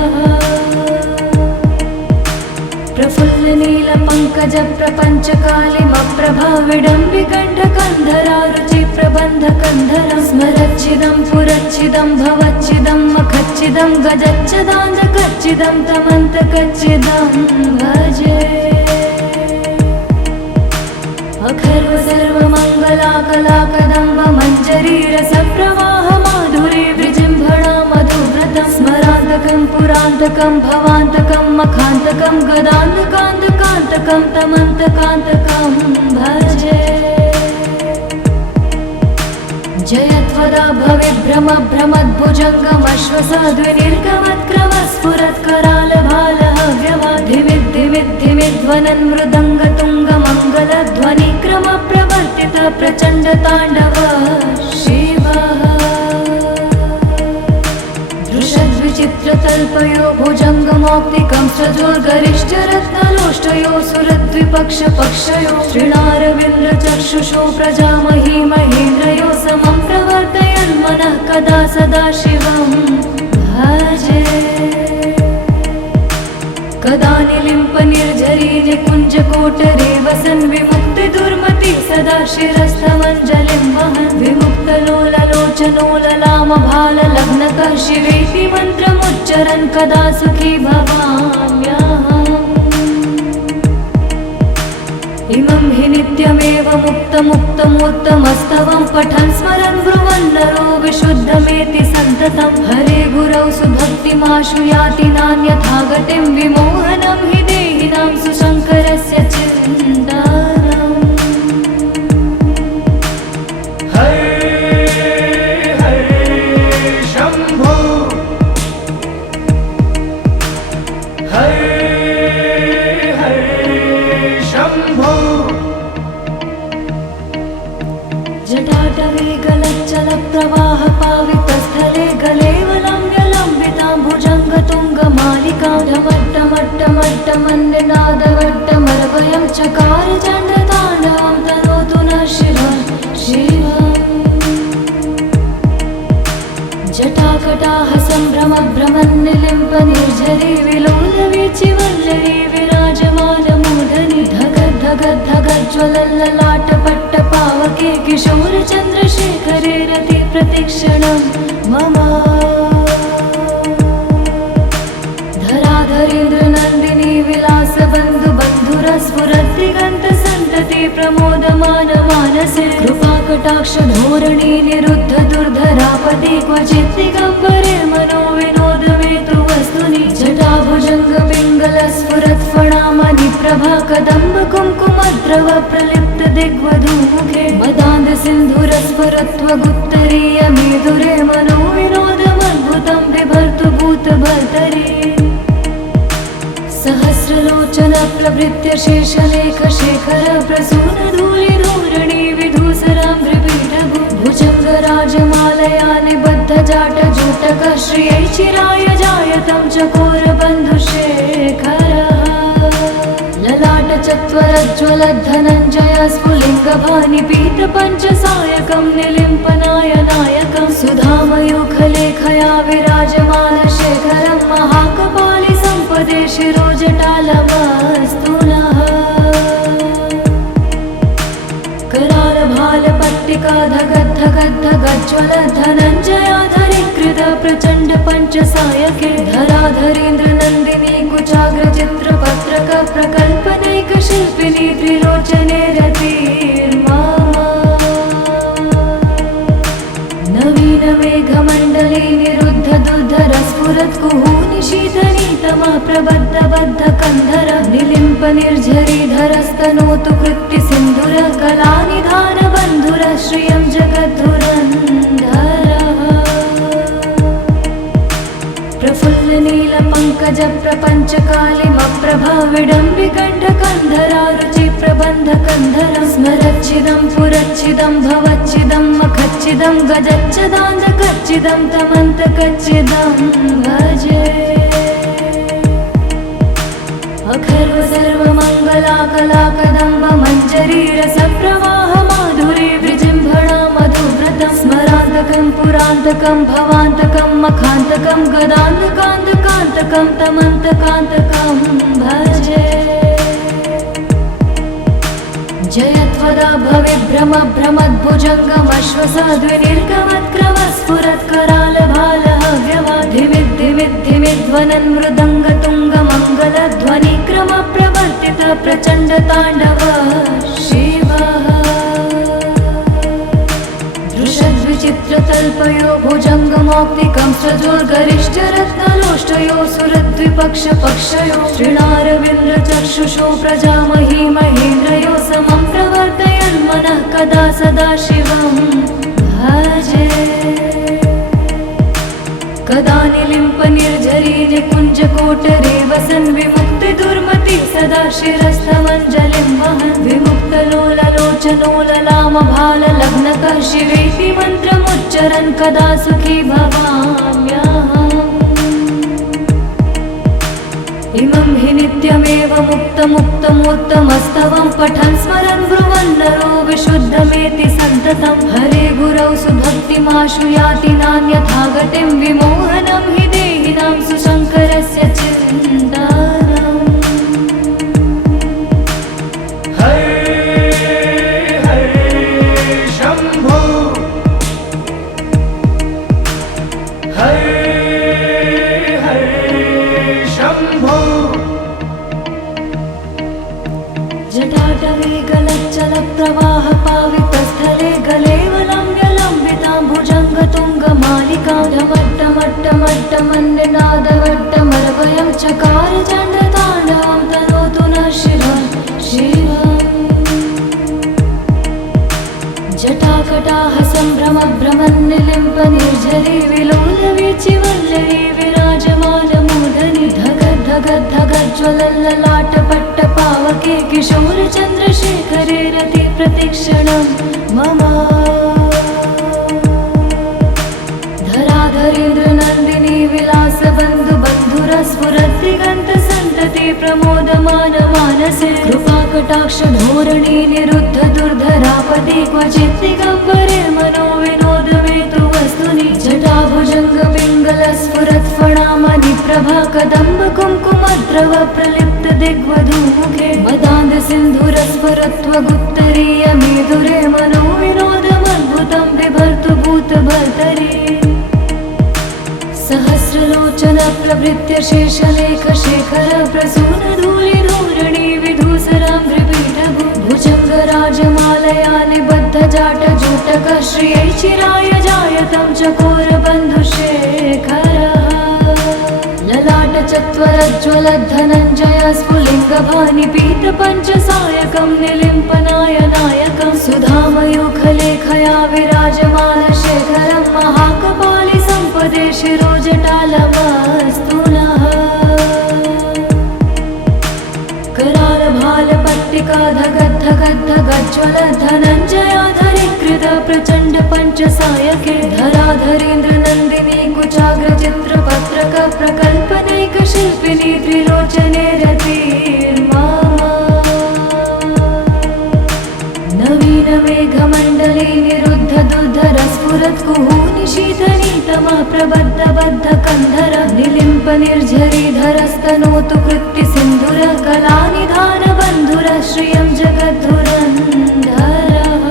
प्रफुल्लनीलपङ्कजप्रपञ्चकालिमप्रभा विडम्बिकण्ठकन्धरा रुचिप्रबन्धकन्धरं स्मरच्छिदं पुरच्छिदं भवच्छिदं मखच्छिदं गजच्छदान्धकच्छिदं तमन्तकच्छिदं भजे। अखर्व सर्वमङ्गलाकलाकदम्ब मञ्जरीरसप्रवाह माधुरी विजृम्भणा मधुव्रतं स्मरान्तकं पुरान्तकं भवान्तकं मखान्तकं गदान्तकान्तकान्तकं तमन्तकान्तकं भजे। जयत्वदा भविभ्रमभ्रमद्भुजङ्गमश्वसाद्विनिर्गमत्करालभालहव्यवाधिमिद्धिमिद्धिमिध्वनन् मृदङ्गतुङ्गमङ्गलध्वनिक्रमप्रवर्तित प्रचण्डताण्डवः शिवः। दृशद्विचित्रतल्पयो भुजङ्गमौक्तिकं सजोर्गरिष्ठरत्नलोष्टयो सुरद्विपक्षपक्षयो श्रीणारविन्द्रचक्षुषो प्रजामही महेन्द्रयो समं प्रवर्तयन् मनः कदा सदा शिवं भजे। कदा निलिम्पनिर्झरी निकुञ्जकोटरे वसन् विमुक्तिदुर्मति सदा शिरस्थमञ्जलिं वहन् विमुक्तलोललोचनोललामभाललग्नकः शिवेति मन्त्रमुच्चरन् कदा सुखी भवाम्यहम्। इमं हि नित्यमेव मुक्तमुत्तमोत्तमस्तवं पठन् स्मरन् ब्रुवन् नरो विशुद्धमेति सन्ततं हरे गुरौ सुभक्तिमाशु याति नान्यथा गतिं विमोहनं हि देहिनां सुशङ्करस्य चिन्तानम् हर हर शम्भो हर हर शम्भो जटाटवे गलच्चलप्रवाह पावितस्थले गलेवलम्ब्यलम्बितां भुजङ्गतुङ्गमालिकां ढमट्टमट्टमट्टमन्निनादवट्टमरवयं चकार चण्डताण्डवं तनोतु नः शिवः शिवम् जटाकटाः सम्भ्रमभ्रमन्निलिम्प निर्झरी विलोलवीचिवल्लरी विराजमानमूर्धनि धगद्धगद्धगज्ज्वलल्ललाटपट्टपावके किशोरचन्द्रशेखरे रति प्रतिक्षणं मम धराधरेन्द्रनन्दिनी विलासबन्धु बन्धुरस्फुरद्दिगन्तसन्तति प्रमोदमान मानसे कृपाकटाक्ष धोरणी निरुद्ध दुर्धरापदि क्वचित् दिगम्बरे मनो विनोदमेतु वस्तुनि जटाभुजङ्ग पिङ्गलस्फुरत्फणामणि प्रभा कदम्ब कुङ्कुमद्रव प्रलिप्त दिग्वधूमुखे मदान्ध सिन्धुरस्फुरत्वगुत्तरीय मेधुरे मनो विनोदमद्भुतं बिभर्तु भूतभर्तरि सहस्रलोचन प्रभृत्य शेषलेख शेखर प्रसून धूलि धूरणि विधूसराम्भ्रिपीठभु भुजङ्गराजमालया निबद्ध जाट जूटक श्रियै चिराय जायतं चकोर बन्धुशेखरः ललाट चत्वरज्ज्वलद्धनञ्जय स्फुलिङ्गभानि पीत पञ्चसायकं निलिम्पनायनायकं सुधामयूखलेखया विराजमान शेखरं महाकपालि सम्पदे शिरोजटालमस्तु नः करालभालपट्टिका धगद्धगद्धगज्ज्वल धनञ्जयाधरीकृत प्रचण्ड पञ्चसायके धराधरेन्द्रनन्दिनी कुचाग्रचित्रपत्रक प्रकल्पनैकशिल्पिनी त्रिलोचने रतिर्मा नवीन मेघमण्डले निरुद्ध दुर्धरस्फुरत्कुहूनि शीतनीतमा प्रबद्ध बद्ध कन्धर निलिम्प निर्झरीधरस्तनोतु कृत्ति सिन्धुर कलानिधान बन्धुर श्रियं जगद्धुरन्धरः प्रफुल्ल नील पङ्कज प्रपञ्च कालिमप्रभा विडम्बिकण्ठ कन्धरा रुचि प्रबन्ध कन्धर स्मरच्छिदं पुरच्छिदं भवच्छिदं मखच्छिदं गजच्छदान्धकच्छिदं तमन्तकच्छिदं भजे अखर्व सर्वमङ्गलाकलाकदम्ब मञ्जरी रसप्रवाह माधुरी विजृम्भणा मधुव्रतं स्मरान्तकं पुरान्तकं भवान्तकं मखान्तकं गदान्तकान्तकान्तकं तमन्तकान्तकं भजे जयत्वदा भविभ्रम भ्रमद्भुजङ्गमश्वसाद्विनिर्गमत्क्रमस्फुरत्करालभालहव्यवाधिमिद्धिमिद्धिमिध्वनन् मृदङ्गतुङ्गमङ्गलध्वनिक्रम प्रवर्तित प्रचण्ड ताण्डव शिवः दृशद्विचित्रतल्पयो भुजङ्गमौक्तिकं सजोर्गरिष्ठरत्नलोष्टयो सुरद्विपक्षपक्षयो श्रीणारविन्द्रचक्षुषो प्रजामही महेन्द्रयो समं प्रवर्तयन्मनः कदा सदा शिवं भजे कदा निलिम्प निर्झरी निकुञ्जकोटरे वसन् विमुक्ति दुर्मति सदा शिरस्थमञ्जलिं वहन् विमुक्तलोललोचनोललामभाललग्नकः शिवेति मन्त्रमुच्चरन् कदा सुखी भवाम्यहम् इमं हि नित्यमेव मुक्तमुत्तमोत्तमस्तवं पठन् स्मरन् ब्रुवन् नरो विशुद्धमेति सन्ततं हरे गुरौ सुभक्तिमाशु याति नान्यथा गतिं विमोहनं हि देहिनां सुशङ्करस्य चिन्तानम् हर हर शम्भो हर हर शम्भो जटाटवे गलच्चलप्रवाह पावितस्थले गलेवलम्ब्यलम्बितां भुजङ्गतुङ्गमालिकां ढमट्टमट्टमट्टमन्निनादवट्टमरवयं चकार चण्डताण्डवं तनोतु शिवः शिवम् जटाकटाः सम्भ्रमभ्रमन्निलिम्पनिर्झरी विलोलवीचिवल्लरी विराजमानमूर्धनि धगद्धगद्धगज्ज्वलल्ललाटपट्टपावके किशोरचन्द्रशेखरे रति प्रतिक्षणं मम धराधरेन्द्रनन्दिनी विलासबन्धुबन्धुरस्फुरद्दिगन्तसन्तति प्रमोदमान मानसे कृपाकटाक्षधोरणी निरुद्ध दुर्धरापति क्वचित् दिगम्बरे मनो विनोदमेतु वस्तुनि जटाभुजङ्गपिङ्गलस्फुरत्फणामणि प्रभा कदम्ब कुङ्कुमद्रव प्रलिप्त दिग्वधूमुखे मदान्धसिन्धुरस्फुरत्वगुत्तरीय मेदुरे मनो विनोदमद्भुतं बिभर्तु भूतभर्तरि सहस्रलोचन प्रभृत्य शेषलेख शेखर प्रसून धूलिधूरणि विधूसरां त्रिपीठभु भुजङ्गराजमालया निबद्ध जाट जूटक श्रियै चिराय जायतं चकोरबन्धुशेखरः ललाट चत्वरज्ज्वलद्धनञ्जय स्फुलिङ्गभानि पीतपञ्चसायकं निलिम्पनायनायकं सुधामयूखलेखया विराजमानशेखरं महाकपालि सम्पदे शिरोजटालमस्तु नः करालभालपट्टिका धगद्धगद्धगज्ज्वलधनञ्जयाधरीकृत प्रचण्ड पञ्चसायके धराधरेन्द्रनन्दिनी कुचाग्रचित्रपत्रक प्रकल्पनैकशिल्पिनी त्रिलोचने रतिर्मा नवीनमेघमण्डले निरुद्ध दुर्धरस्फुरत्कुहूनि शीतनीतमा प्रबद्धबद्धकन्धर निलिम्पनिर्झरीधरस्तनोतु कृत्तिसिन्धुर कलानिधानबन्धुर श्रियं जगद्धुरन्धरः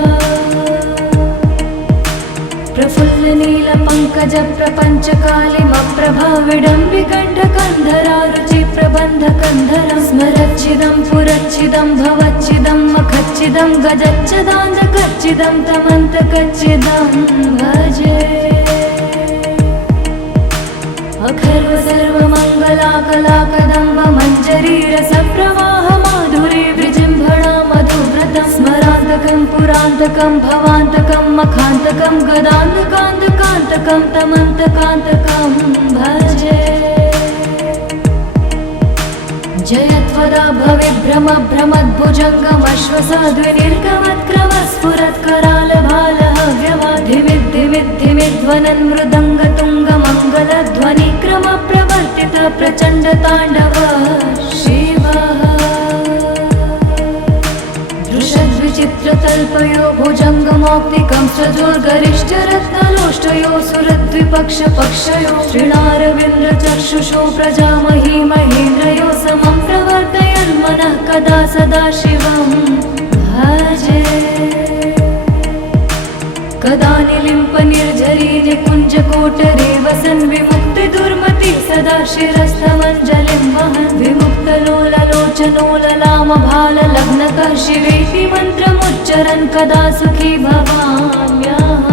प्रफुल्लनीलपङ्कजप्रपञ्चकालिमप्रभा विडम्बिकण्ठकन्धरा रुचिप्रबन्धकन्धरं स्मरच्छिदं पुरच्छिदं भवच्छिदं मखच्छिदं गजच्छदान्धकच्छिदं तमन्तकच्छिदं भजे अखर्व सर्वमङ्गलाकलाकदम्ब मञ्जरीरसप्रवाह माधुरी विजृम्भणा मधुव्रतं स्मरान्तकं पुरान्तकं भवान्तकं मखान्तकं गदान्तकान्तकान्तकं तमन्तकान्तकं भजे जयत्वदा भविभ्रमभ्रमद्भुजङ्गमश्वसाद्विनिर्गमत्क्रमस्फुरत्करालभालः व्यवाधिमिद्धिमिद्ध्वनन्मृदङ्गतुङ्गमङ्गलध्वनिक्रमप्रवर्तित प्रचण्डताण्डवः शिवः दृशद्विचित्रतल्पयो भुजङ्गमौक्तिकं स्रजोर्गरिष्ठरत्नलोष्टयो सुरद्विपक्षपक्षयो श्रीणारविन्द्रचक्षुषो प्रजामही महेन्द्रयो समं प्रवर्तयन्मनः कदा सदा शिवं भजे कदा निलिम्पनिर्झरी निकुञ्जकोटरे वसन् विमुक्तिदुर्मति सदा शिरस्थमञ्जलिं वहन् विमुक्तलोललोचनोललामभाललग्नकः शिवेति मन्त्रमुच्चरन् कदा सुखी भवाम्यहम्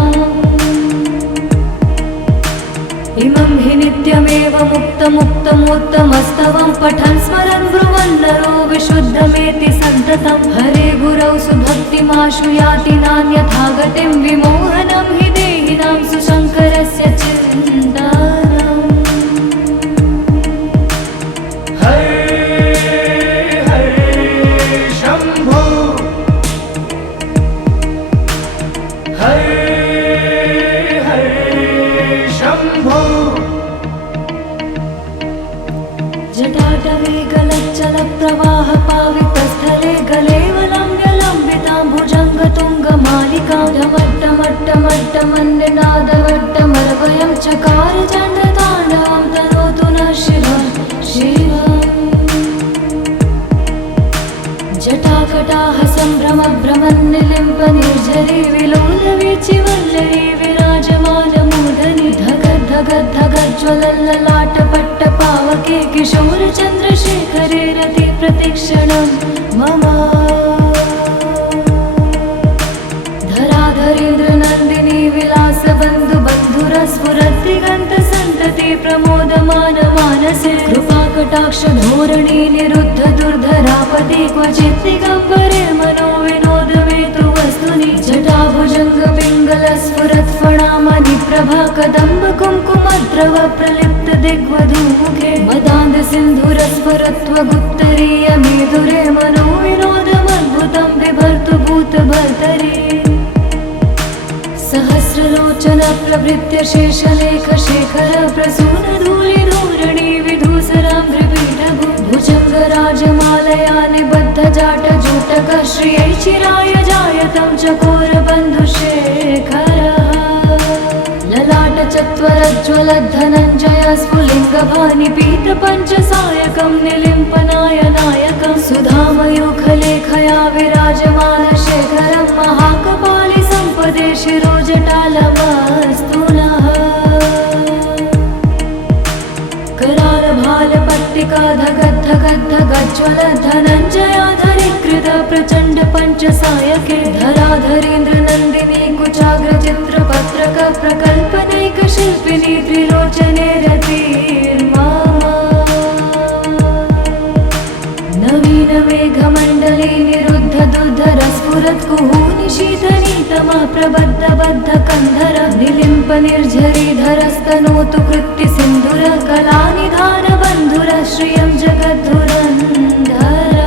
इमं हि नित्यमेव मुक्तमुक्तमोत्तमस्तवं पठन् स्मरन् ब्रुवन् नरो विशुद्धमेति सन्ततं हरे गुरौ सुभक्तिमाशु याति नान्यथा गतिं विमोहनं हि देहिनां सुशङ्करस्य चिन्तनम् हरे हरे शम्भो हरे हरे शम्भो जटाटवे गलच्चलप्रवाह पावितस्थले गलेवलम्ब्यलम्बितां भुजङ्गतुङ्गमालिकां ढमट्टमट्टमट्टमन्निनादवट्टमर्वयं चकार चण्डताण्डवं तनोतु नः शिवः शिवम् जटाकटाः सम्भ्रमभ्रमन्निलिम्पनिर्झरी विलोलवीचिवल्लरी विराजमानमूर्धनि धगद्धगद्धगज्ज्वलल्ललाटपट्टपावके किशोरचन्द्रशेखरे रति प्रतिक्षणं मम धराधरेन्द्रनन्दिनी विलासबन्धुबन्धुरस्फुरद्दिगन्तसन्तति प्रमोदमान मानसे कृपाकटाक्षधोरणी कृपाकटाक्षधोरणी निरुद्ध दुर्धरापदे क्वचित् दिगम्बरे मनोविनोदमेतु वस्तुनि जटाभुजङ्ग पिङ्गलस्फुरत्फणामणि प्रभा कदम्ब कुङ्कुमद्रव प्रलिप्त दिग्वधूमुखे मदान्ध सिन्धुरस्फुरत्वगुत्तरीय मेधुरे मनोविनोदमद्भुतं बिभर्तु भूतभर्तरि सहस्रलोचन प्रभृत्य शेषलेख शेखर प्रसून धूलि धूरणि विधूसराङ्घ्रिपीठभु भुजङ्गराजमालया निबद्ध जाट जूटक श्रियै चिराय जायतं चकोर बन्धुशेखरः ललाट चत्वरज्ज्वलद्धनञ्जय स्फुलिङ्गभानि पीत पञ्चसायकं निलिम्पनाय नायकं सुधामयूखलेखया विराजमान शेखरं महाकपालि सम्पदे शिरोजटालमस्तु नः करालभालपट्टिका धगद्धगद्धगज्ज्वल धनञ्जयाधरीकृत प्रचण्ड पञ्चसायके धराधरेन्द्र नन्दिनी कुचाग्रचित्रपत्रक प्रकल्पनैक शिल्पिनी त्रिलोचने रतिर्मा नवीन मेघमण्डले निरुद्ध दुर्धर स्फुरत्कुहूनि शीतनीतमा प्रबद्ध बद्ध कन्धर निलिम्प निर्झरीधरस्तनोतु कृत्ति सिन्धुर कलानिधान बन्धुर श्रियं जगद्धुरन्धरः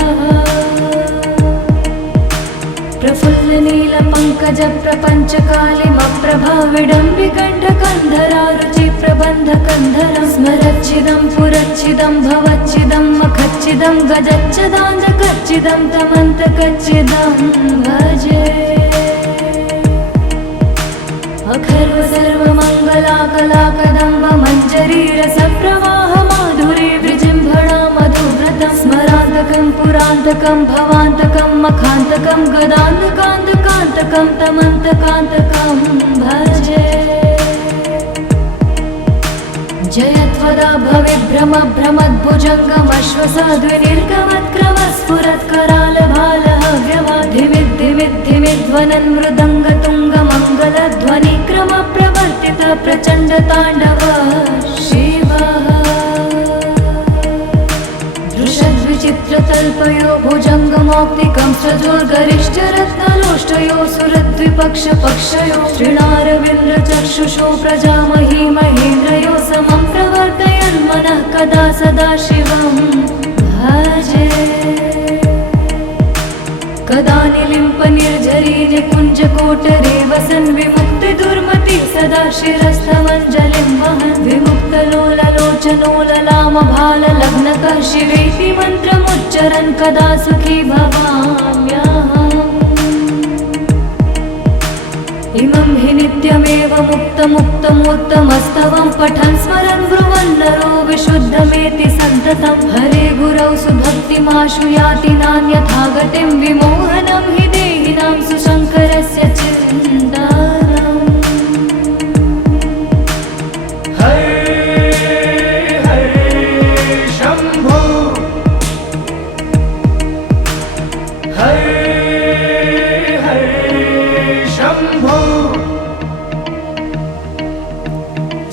प्रफुल्ल नील पङ्कज प्रपञ्च कालिमप्रभा विडम्बिकण्ठ कन्धरा रुचि प्रबन्ध कन्धरं स्मरच्छिदं पुरच्छिदं भवच्छिदं मखच्छिदं गजच्छदान्धकच्छिदं तमन्तकच्छिदं भजे अखर्व सर्वमङ्गला कला कदम्ब मञ्जरी रसप्रवाह माधुरी विजृम्भणा मधुव्रतं स्मरान्तकं पुरान्तकं भवान्तकं मखान्तकं गदान्तकान्तकान्तकं तमन्तकान्तकं भजे जयत्वदा भविभ्रम भ्रमद्भुजङ्गमश्वसाद्विनिर्गमत्क्रमस्फुरत्करालभालहव्यवाधिमिद्धिमिद्धिमिध्वनन् मृदङ्गतुङ्गमङ्गलध्वनिक्रम प्रवर्तित प्रचण्ड ताण्डव शिवः दृशद्विचित्रतल्पयो भुजङ्गमौक्तिकं सजोर्गरिष्ठरत्नलोष्टयो सुरद्विपक्षपक्षयो श्रीणारविन्द्रचक्षुषो प्रजामही महेन्द्रयो समं प्रवर्तयन् मनः कदा सदा शिवं भजे कदा निलिम्प निर्झरी निकुञ्जकोटरे वसन् विमुक्ति दुर्मति सदा शिरस्थमञ्जलिं वहन् विमुक्तलोललोचनोललामभाललग्नकः शिवेति मन्त्रमुच्चरन् कदा सुखी भवाम्यहम् इमं हि नित्यमेव मुक्तमुक्तमोत्तमस्तवं पठन् स्मरन् ब्रुवन् नरो विशुद्धमेति सन्ततं हरे गुरौ सुभक्तिमाशु याति नान्यथा गतिं विमोहनं हि देहिनां सुशङ्करस्य चिन्तनम् हरे हरे शम्भो हरे हरे शम्भो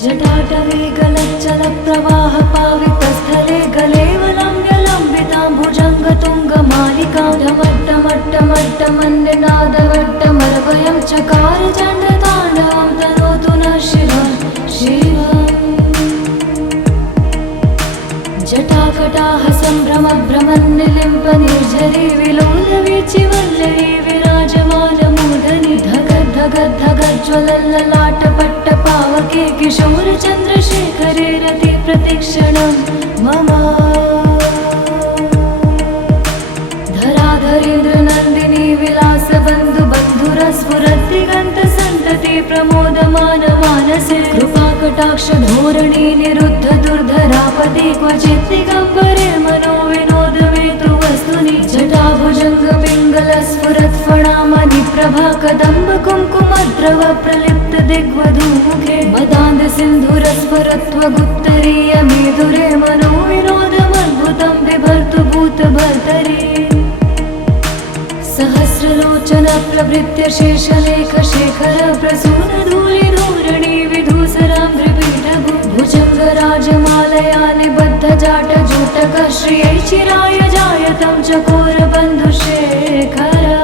जटाटवे गलच्चल प्रवाह पावितस्थले गलेवलम्ब्यलम्बितां भुजङ्गतुङ्गमालिकां ढमट्टमट्टमट्टमन्निनादवट्टमर्वयं चकार चण्डताण्डवं तनोतु नः शिवः शिवम् जटाकटाह सम्भ्रमभ्रमन्निलिम्प निर्झरी विलोलवीचिवल्लरी विराजमानमूर्धनि धगद्धगद्धगज्ज्वलल्ललाटपट्टपावके किशोरचन्द्रशेखरे रति प्रतिक्षणं मम धराधरेन्द्र नन्दिनी विलासबन्धु बन्धुरस्फुरद्दिगन्तसन्तति प्रमोदमान मानसे कृपाकटाक्षधोरणी निरुद्ध दुर्धरापदे क्वचित् दिगम्बरे मनोविनोदमेतु वस्तुनि जटाभुजङ्ग पिङ्गलस्फुरत्फणामणि प्रभा कदम्ब कुङ्कुमद्रव प्रलिप्त दिग्वधूमुखे मदान्ध सिन्धुरस्फुरत्वगुत्तरीय मेधुरे मनोविनोदमद्भुतं बिभर्तु भूतभर्तरि सहस्रलोचन प्रभृत्य शेषलेख शेखर प्रसून धूलि धूरणि विधूसराङ्घ्रिपीठभु भुजङ्गराजमालया निबद्धजाटजूटकः श्रियै चिराय जायतं चकोरबन्धुशेखरः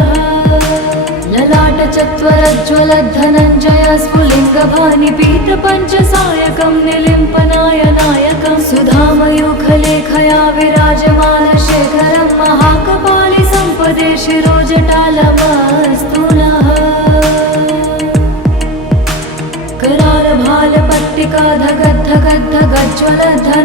ललाटचत्वरज्ज्वलद्धनञ्जय स्फुलिङ्गभानि पीतपञ्चसायकं निलिम्पनायनायकं सुधामयूखलेखया विराजमानशेखरं महाकपालि सम्पदे शिरोजटालमस्तु नः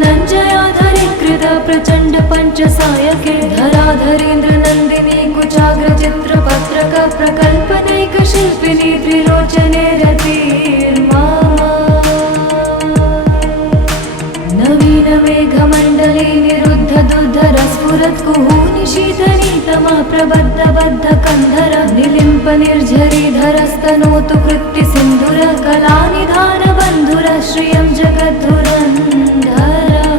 करालभालपट्टिकाधगद्धगद्धगज्ज्वलद्धनञ्जयाधरीकृत प्रचण्ड पञ्चसायके धराधरेन्द्रनन्दिनी कुचाग्रचित्रपत्रक प्रकल्पनैकशिल्पिनी त्रिलोचने रतिर्मा नवीनमेघमण्डले निरुद्ध दुर्धरस्फुरत्कुहूनि शीतनीतमः प्रबद्धबद्धकन्धर निलिम्प निर्झरीधरस्तनोतु कृत्तिसिन्धुर कलानिधानबन्धुर श्रियं जगद्धुरन्धरः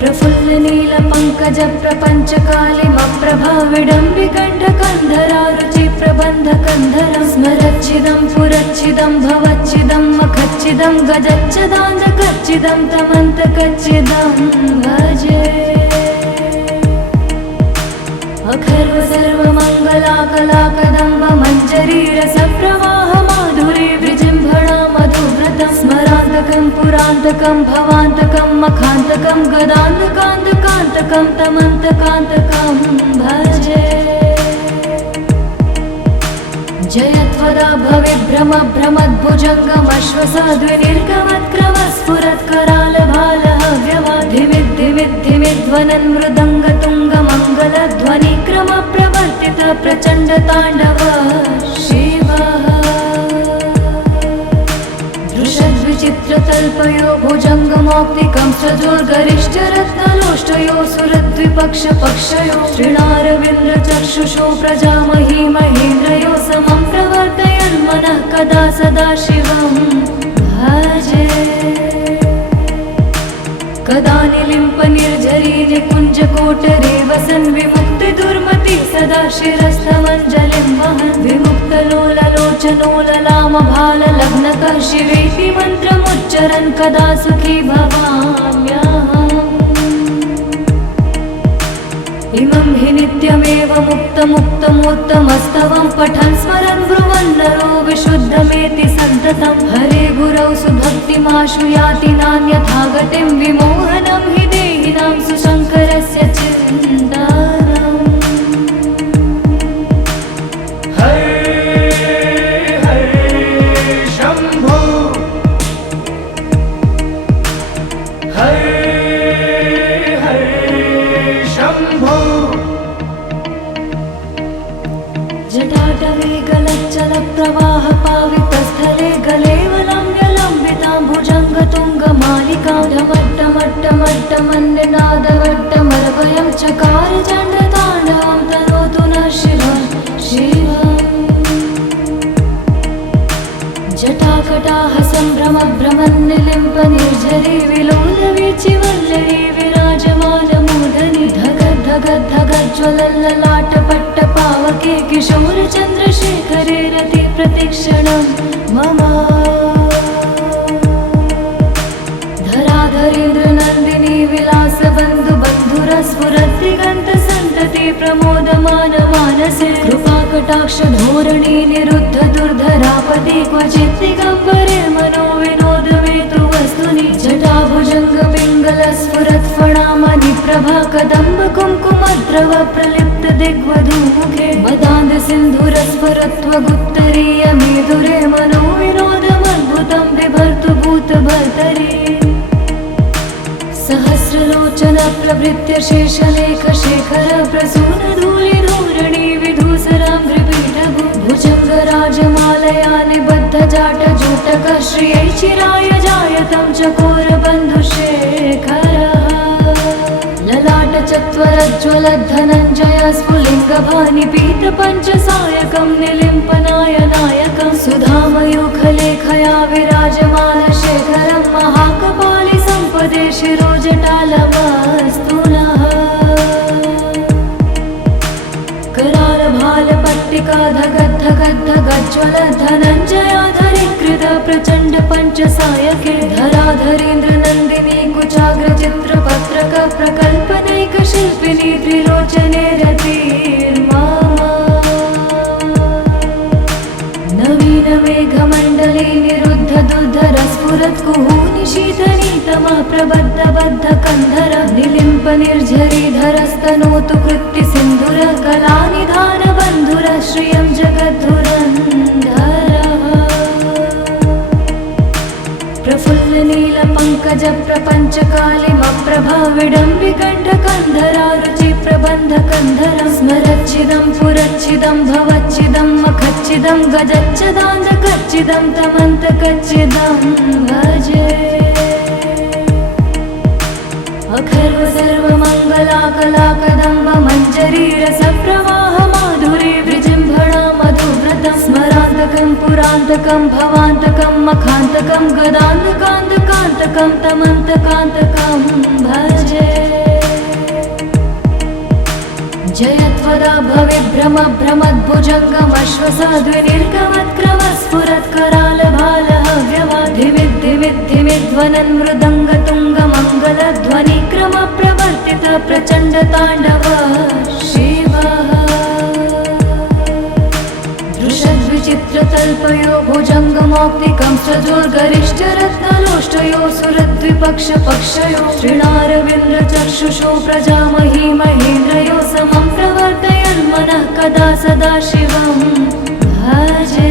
प्रफुल्लनीलपङ्कज प्रपञ्चकालिमप्रभाविडम्बिकण्ठकन्धरा रुचिप्रबन्धकन्धरं स्मरच्छिदं पुरच्छिदं भवच्छिदं मखच्छिदं गजच्छदान्धकच्छिदं तमन्तकच्छिदं भजे अखर्व सर्वमङ्गलाकलाकदम्ब मञ्जरीरसप्रवाह माधुरी विजृम्भणा मधुव्रतं स्मरान्तकं पुरान्तकं भवान्तकं मखान्तकं गदान्तकान्तकान्तकं तमन्तकान्तकं भजे जयत्वदा भविभ्रमभ्रमद्भुजङ्गमश्वसाद्विनिर्गमत्क्रमस्फुरत्करालभालहव्यवाधिमिद्धिमिद्धिमिध्वनन् मृदङ्गतुङ्गमङ्गलध्वनिक्रमप्रवर्तित प्रचण्डताण्डव शिवः दृशद्विचित्रतल्पयो भुजङ्गमौक्तिकं सजोर्गरिष्ठरत्नलोष्टयो सुरद्विपक्षपक्षयो श्रीणारविन्द्रचक्षुषो प्रजामही महेन्द्रयो समं प्रवर्तयन्मनः कदा सदा शिवं भजे कदा निलिम्प निर्झरी निकुञ्जकोटरे वसन् विमुक्तिदुर्मति सदा शिरस्थमञ्जलिं वहन् विमुक्तलोललोचनोललामभाललग्नकः शिवेति मन्त्रमुच्चरन् कदा सुखी भवाम्यहम् इमं हि नित्यमेव मुक्तमुत्तमोत्तमस्तवं पठन् स्मरन् ब्रुवन् नरो विशुद्धमेति सन्ततं हरे गुरौ सुभक्तिमाशु याति नान्यथा गतिं विमोहनं हि देहिनां सुशङ्करस्य चिन्तनम् हरे हरे शम्भो हरे शम्भो जटाटवे गलच्चलप्रवाह पावितस्थले गलेवलम्ब्यलम्बितां भुजङ्गतुङ्गमालिकां ढमट्टमट्टमट्टमन्निनादवट्टमरवयं चकार चण्डताण्डवं तनोतु नः शिवं शिवम् जटाकटाह सम्भ्रमभ्रमन्निलिम्प निर्झरी विलोलवीचिवल्लरी विराजमानमूर्धनि धगद्धगद्धगज्ज्वलल्ललाटपट्टपावके किशोरचन्द्रशेखरे रति प्रतिक्षणं मम धराधरेन्द्रनन्दिनी विलासबन्धुबन्धुरस्फुरद्दिगन्तसन्तति प्रमोदमानमानसे कृपाकटाक्षधोरणी निरुद्ध दुर्धरापति क्वचित् दिगम्बरे मनो विनोदमेतु वस्तुनि जटाभुजङ्गपिङ्गलस्फुरत्फणामणिप्रभा कदम्ब कुङ्कुमद्रव प्रलिप्त दिग्वधूमुखे मदान्धसिन्धुरस्फुरत्वगुत्तरीय मेधुरे मनो विनोदमद्भुतं बिभर्तु भूतभर्तरि सहस्रलोचन प्रभृत्य शेषलेखशेखर प्रसूनधूलिधूरणि विधूसराङ्घ्रिपीठभु भुजङ्गराजमालया निबद्धजाटजूटकः श्रियै चिराय जायतं चकोरबन्धुशेखरः ललाटचत्वरज्ज्वलद्धनञ्जय स्फुलिङ्गभानि पीतपञ्चसायकं निलिम्पनायनायकं सुधामयूखलेखया विराजमानशेखरं महाकपालि सम्पदे शिरोजटालमस्तु नः करालभालपट्टिकाधगद्धगद्धगज्ज्वलद्धनञ्जयाधरीकृत धरीकृत प्रचण्ड पञ्चसायके धराधरेन्द्र नन्दिनी कुचाग्र चित्रपत्रक प्रकल्पनैक शिल्पिनी त्रिलोचने रतिर्मा नवीन मेघमण्डले निरुद्ध दुर्धर स्फुरत् कुहूनि शीतनीतमा प्रबद्ध बद्ध कन्धर निलिम्प निर्झरीधरस्तनोतु कृत्ति सिन्धुर कलानिधान बन्धुर श्रियं जगद्धुरन्धर प्रफुल्ल नील पंकज प्रपंच कालिमप्रभा विडम्बिकण्ठ कन्धरा रुचि प्रबन्ध कन्धर स्मरच्चिदं पुरच्चिदं भवच्चिदं मखच्चिदं गजच्चदान्धकच्चिदं तमन्तकच्चिदं भजे अखर्व सर्वमङ्गलाकलाकदम्ब मञ्जरी रसप्रवाह माधुरी विजृम्भणा मधुव्रतं स्मरान्तकं पुरान्तकं भवान्तकं मखान्तकं गदान्तकान्तकान्तकं तमन्तकान्तकं भजे जयत्वदा भविभ्रम भ्रमद्भुजङ्गमश्वसाद्विनिर्गमत्क्रमस्फुरत्करालभालहव्यवाधिमिद्धिमिद्धिमिध्वनन् मृदङ्गतुङ्गमङ्गलध्वनिक्रम प्रवर्तित प्रचण्ड ताण्डव शिवः दृशद्विचित्रतल्पयो भुजङ्गमौक्तिकं सजोर्गरिष्ठरत्नलोष्टयो सुरद्विपक्षपक्षयो श्रीणारविन्द्रचक्षुषो प्रजामही महेन्द्रयो समं प्रवर्तयन्मनः कदा सदा शिवं भजे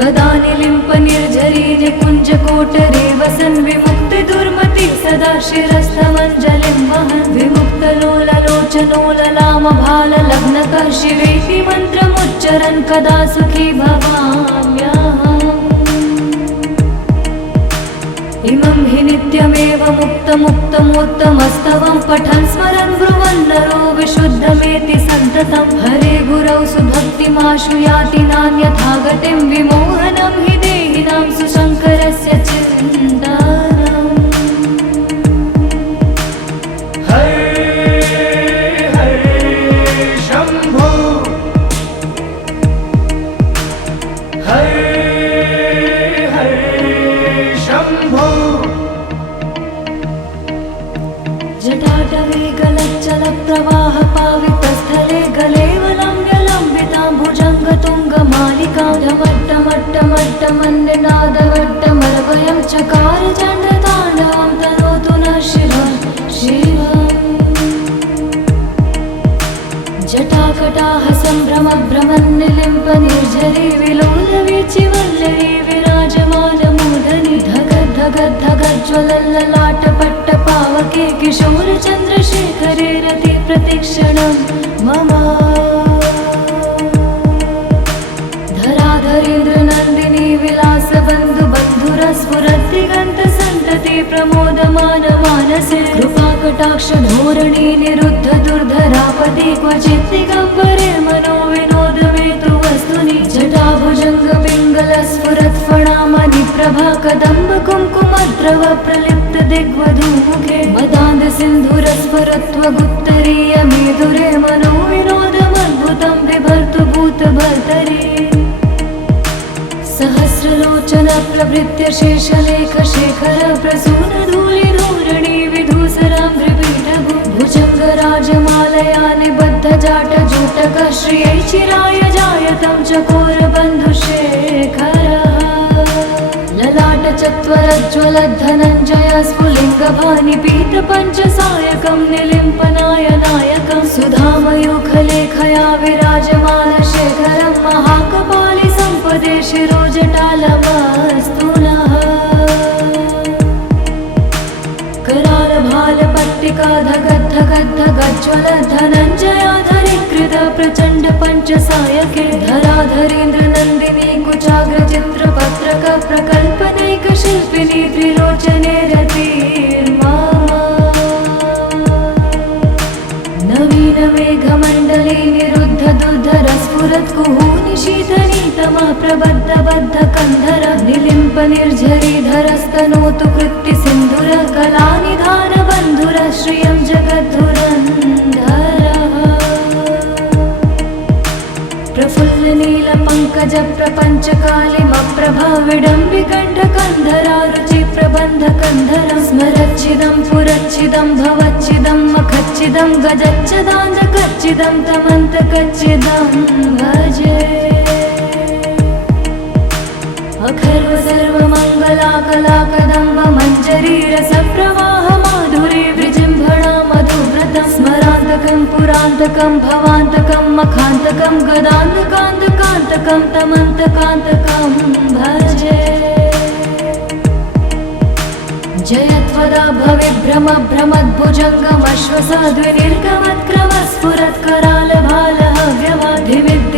कदा निलिम्प निर्झरी निकुञ्जकोटरे वसन् विमुक्तिदुर्मति सदा शिरस्थमञ्जलिं वहन् विमुक्तलोललोचनोललामभाललग्नकः शिवेति मन्त्रमुच्चरन् कदा सुखी भवाम्यहम् इमं हि नित्यमेव मुक्तमुक्तमोत्तमस्तवं पठन् स्मरन् ब्रुवन् नरो विशुद्धमेति सन्ततं हरे गुरौ सुभक्तिमाशु याति नान्यथा गतिं विमोहनं हि देहिनां सुशङ्करस्य चिन्तनम् हरे हरे शम्भो हरे हरे शम्भो जटाटवे गलच्चल प्रवाह पावितस्थले गलेवलम्ब्यलम्बितां भुजङ्गतुङ्गमालिकां ढमट्टमट्टमट्टमन्निनादवट्टमर्वयं चकार चण्डताण्डवं तनोतु नः शिवं शिवम् जटाकटाह सम्भ्रमभ्रमन्निलिम्प निर्झरी विलोलवीचिवल्लरी विराजमानमूर्धनि धगद्धगद्धगज्ज्वलल्ललाटपट्टपावके किशोरचन्द्रशेखरे रति प्रतिक्षणं मम धराधरेन्द्र नन्दिनी विलासबन्धु बन्धुरस्फुरद्दिगन्तसन्तति प्रमोदमान मानसे कृपाकटाक्ष धोरणी निरुद्ध दुर्धरापति क्वचित् दिगम्बरे मनो विनोदमेतु वस्तुनि जटाभुजङ्ग पिङ्गल स्फुरत् फणामणि प्रभा कदम्ब कुङ्कुमद्रव प्रलिप्त दिग्वधूमुखे मदान्ध सिन्धुरस्फुरत्वगुत्तरीय मेदुरे मनो विनोदमद्भुतं बिभर्तु भूतभर्तरि सहस्रलोचन प्रभृत्य शेषलेख शेखर प्रसून धूलिधूरणि विधूसराम्भ्रिपीठभु भुजङ्गराजमालया निबद्ध जाट जूटक श्रियै चिराय जायतं चकोरबन्धुशेखरः ललाट चत्वरज्ज्वलद्धनञ्जय स्फुलिङ्गभानि पीतपञ्चसायकं निलिम्पनायनायकं सुधामयूखलेखया विराजमान शेखरं महाकपालि सम्पदे शिरोजटालमस्तु नः करालभालपट्टिका धगद्धगद्धगज्ज्वल धनञ्जयाधरीकृत प्रचण्ड पञ्चसायके धराधरेन्द्र नन्दिनी कुचाग्र चित्रपत्रक प्रकल्पनैक शिल्पिनी त्रिलोचने रतिर्मा नवीन मेघमण्डले निरुद्ध दुर्धर स्फुरत् कुहूनि शीतनीतमा प्रबद्ध बद्ध कन्धर निलिम्प निर्झरीधरस्तनोतु कृत्ति सिन्धुर कलानिधान बन्धुर श्रियं जगद्धुरन्धर प्रफुल्ल नील पंकज प्रप प्रपञ्चकालिमप्रभाविडम्बिकण्ठकन्धरा रुचिप्रबन्धकन्धरं स्मरच्चिदं पुरच्चिदं भवच्चिदं मखच्चिदं गजच्चिदान्धकच्चिदं तमन्तकच्चिदं भजे अखर्व सर्वमङ्गलाकलाकदम्ब मञ्जरी रसप्रवाह माधुरी विजृम्भणा मधुव्रतं स्मरान्तकं पुरान्तकं भवान्तकं मखान्तकं गदान्तकान्तकान्तकं तमन्तकान्तकं भजे जयत्वदा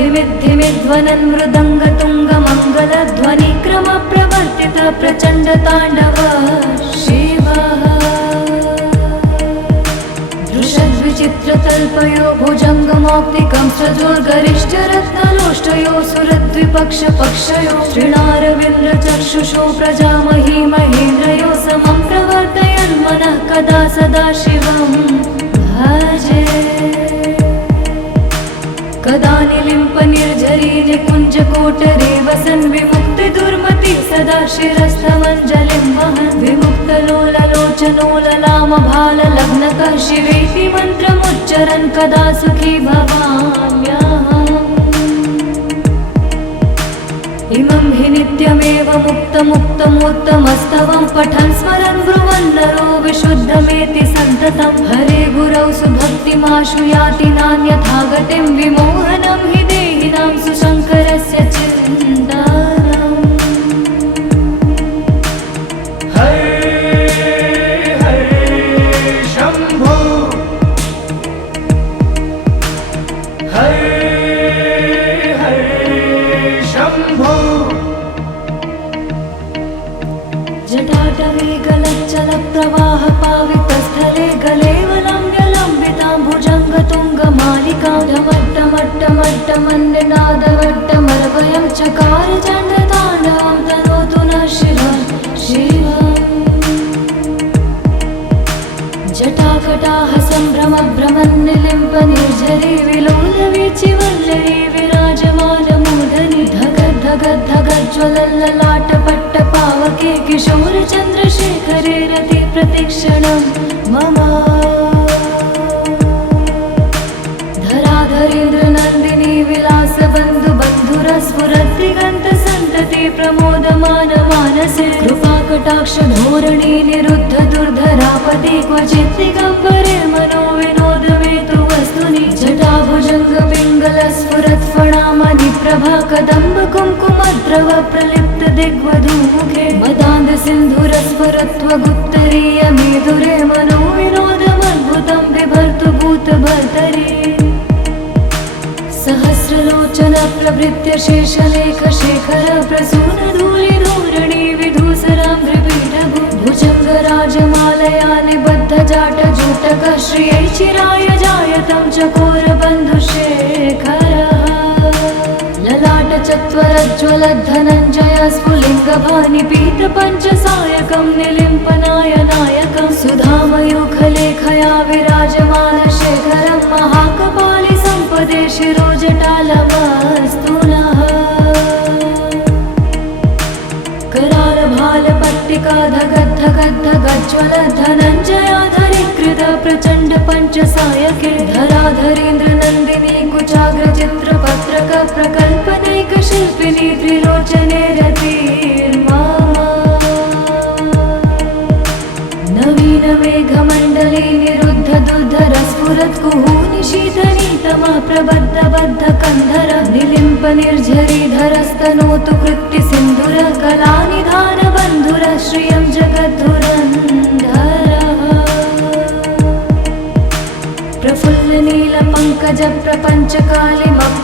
भविभ्रमभ्रमद्भुजङ्गमश्वसाद्विनिर्गमत्करालभालहव्यवाधिमिद्धिमिद्धिमिध्वनन् मृदङ्गतुङ्गमङ्गलध्वनिक्रम प्रवर्तित प्रचण्डताण्डव शिवः दृशद्विचित्रतल्पयो भुजङ्गमौक्तिकं सजोर्गरिष्ठरत्नलोष्टयो सुरद्विपक्षपक्षयो श्रीणारविन्द्रचक्षुषो प्रजामही महेन्द्रयो समं प्रवर्तयन् मनः कदा सदा शिवं भजे कदा निलिम्प निर्झरी निकुञ्जकोटरे वसन् विमुक्तिदुर्मति सदा शिरस्थमञ्जलिं वहन् विमुक्तलोललोचनो ललामभाललग्नकः शिवेति मन्त्रमुच्चरन् कदा सुखी भवाम्यहम् इमं हि नित्यमेव मुक्तमुक्तमोत्तमस्तवं पठन् स्मरन् ब्रुवन् नरो विशुद्धमेति सन्ततं हरे गुरौ सुभक्तिमाशु याति नान्यथा गतिं विमोहनं हि देहिनां सुशङ्करस्य चिन्तनम् हरे हरे शम्भो हरे शम्भो जटाटवे गलच्चलप्रवाह पावितस्थले गलेवलम्ब्यलम्बितां भुजङ्गतुङ्गमालिकां ढमट्टमट्टमट्टमन्निनादवट्टमरवयं चकार चण्डताण्डवं तनोतु नः शिवः शिवम् जटाकटाह सम्भ्रमभ्रमन्निलिम्प निर्झरी विलोलवीचिवल्लरी विराजमानमूर्धनि धगद्धगद्धगज्ज्वलल्ललाटपट्टपावके किशोरचन्द्रशेखरे रति प्रतिक्षणं मम धराधरेन्द्रनन्दिनी विलासबन्धुबन्धुरस्फुरद्दिगन्तसन्तति प्रमोदमानमानसे कृपाकटाक्षधोरणी निरुद्ध दुर्धरापदि क्वचित् दिगम्बरे मनो विनोदमेतु वस्तुनि जटाभुजङ्गपिङ्गलस्फुरत्फणामणिप्रभा कदम्ब कुङ्कुमद्रव प्रलिप्त दिग्वधूमुखे मदान्दसिन्धुरस्फुरत्वगुप्तरीयमेधुरे मनो विनोदमद्भुतं बिभर्तु भूतभर्तरि सहस्रलोचन प्रभृत्य शेषलेखशेखर प्रसूनधूलिधूरणि विधूसराङ्घ्रिपीठभु भुजङ्गराजमालया निबद्धजाटजूटकः श्रियै चिराय जायतं चकोरबन्धुशेखरः ललाटचत्वरज्ज्वलद्धनञ्जय स्फुलिङ्गभानिपीतपञ्चसायकं निलिम्पनायनायकं सुधामयूखलेखया विराजमानशेखरं महाकपालि सम्पदे शिरोजटालमस्तु नः करालभालपट्टिका धगद्धगद्धगज्ज्वलद्धनञ्जयाधरीकृत प्रचण्ड पञ्चसायके धराधरेन्द्रनन्दिनी कुचाग्रचित्रपत्रक प्रकल्पनैकशिल्पिनी त्रिलोचने रतिर्मा नवीन मेघमण्डले निरुद्ध दुर्धरस्फुरत्कुहूनि शीतनीतमः प्रबद्धबद्धकन्धर निलिम्प निर्झरीधरस्तनोतु कृत्ति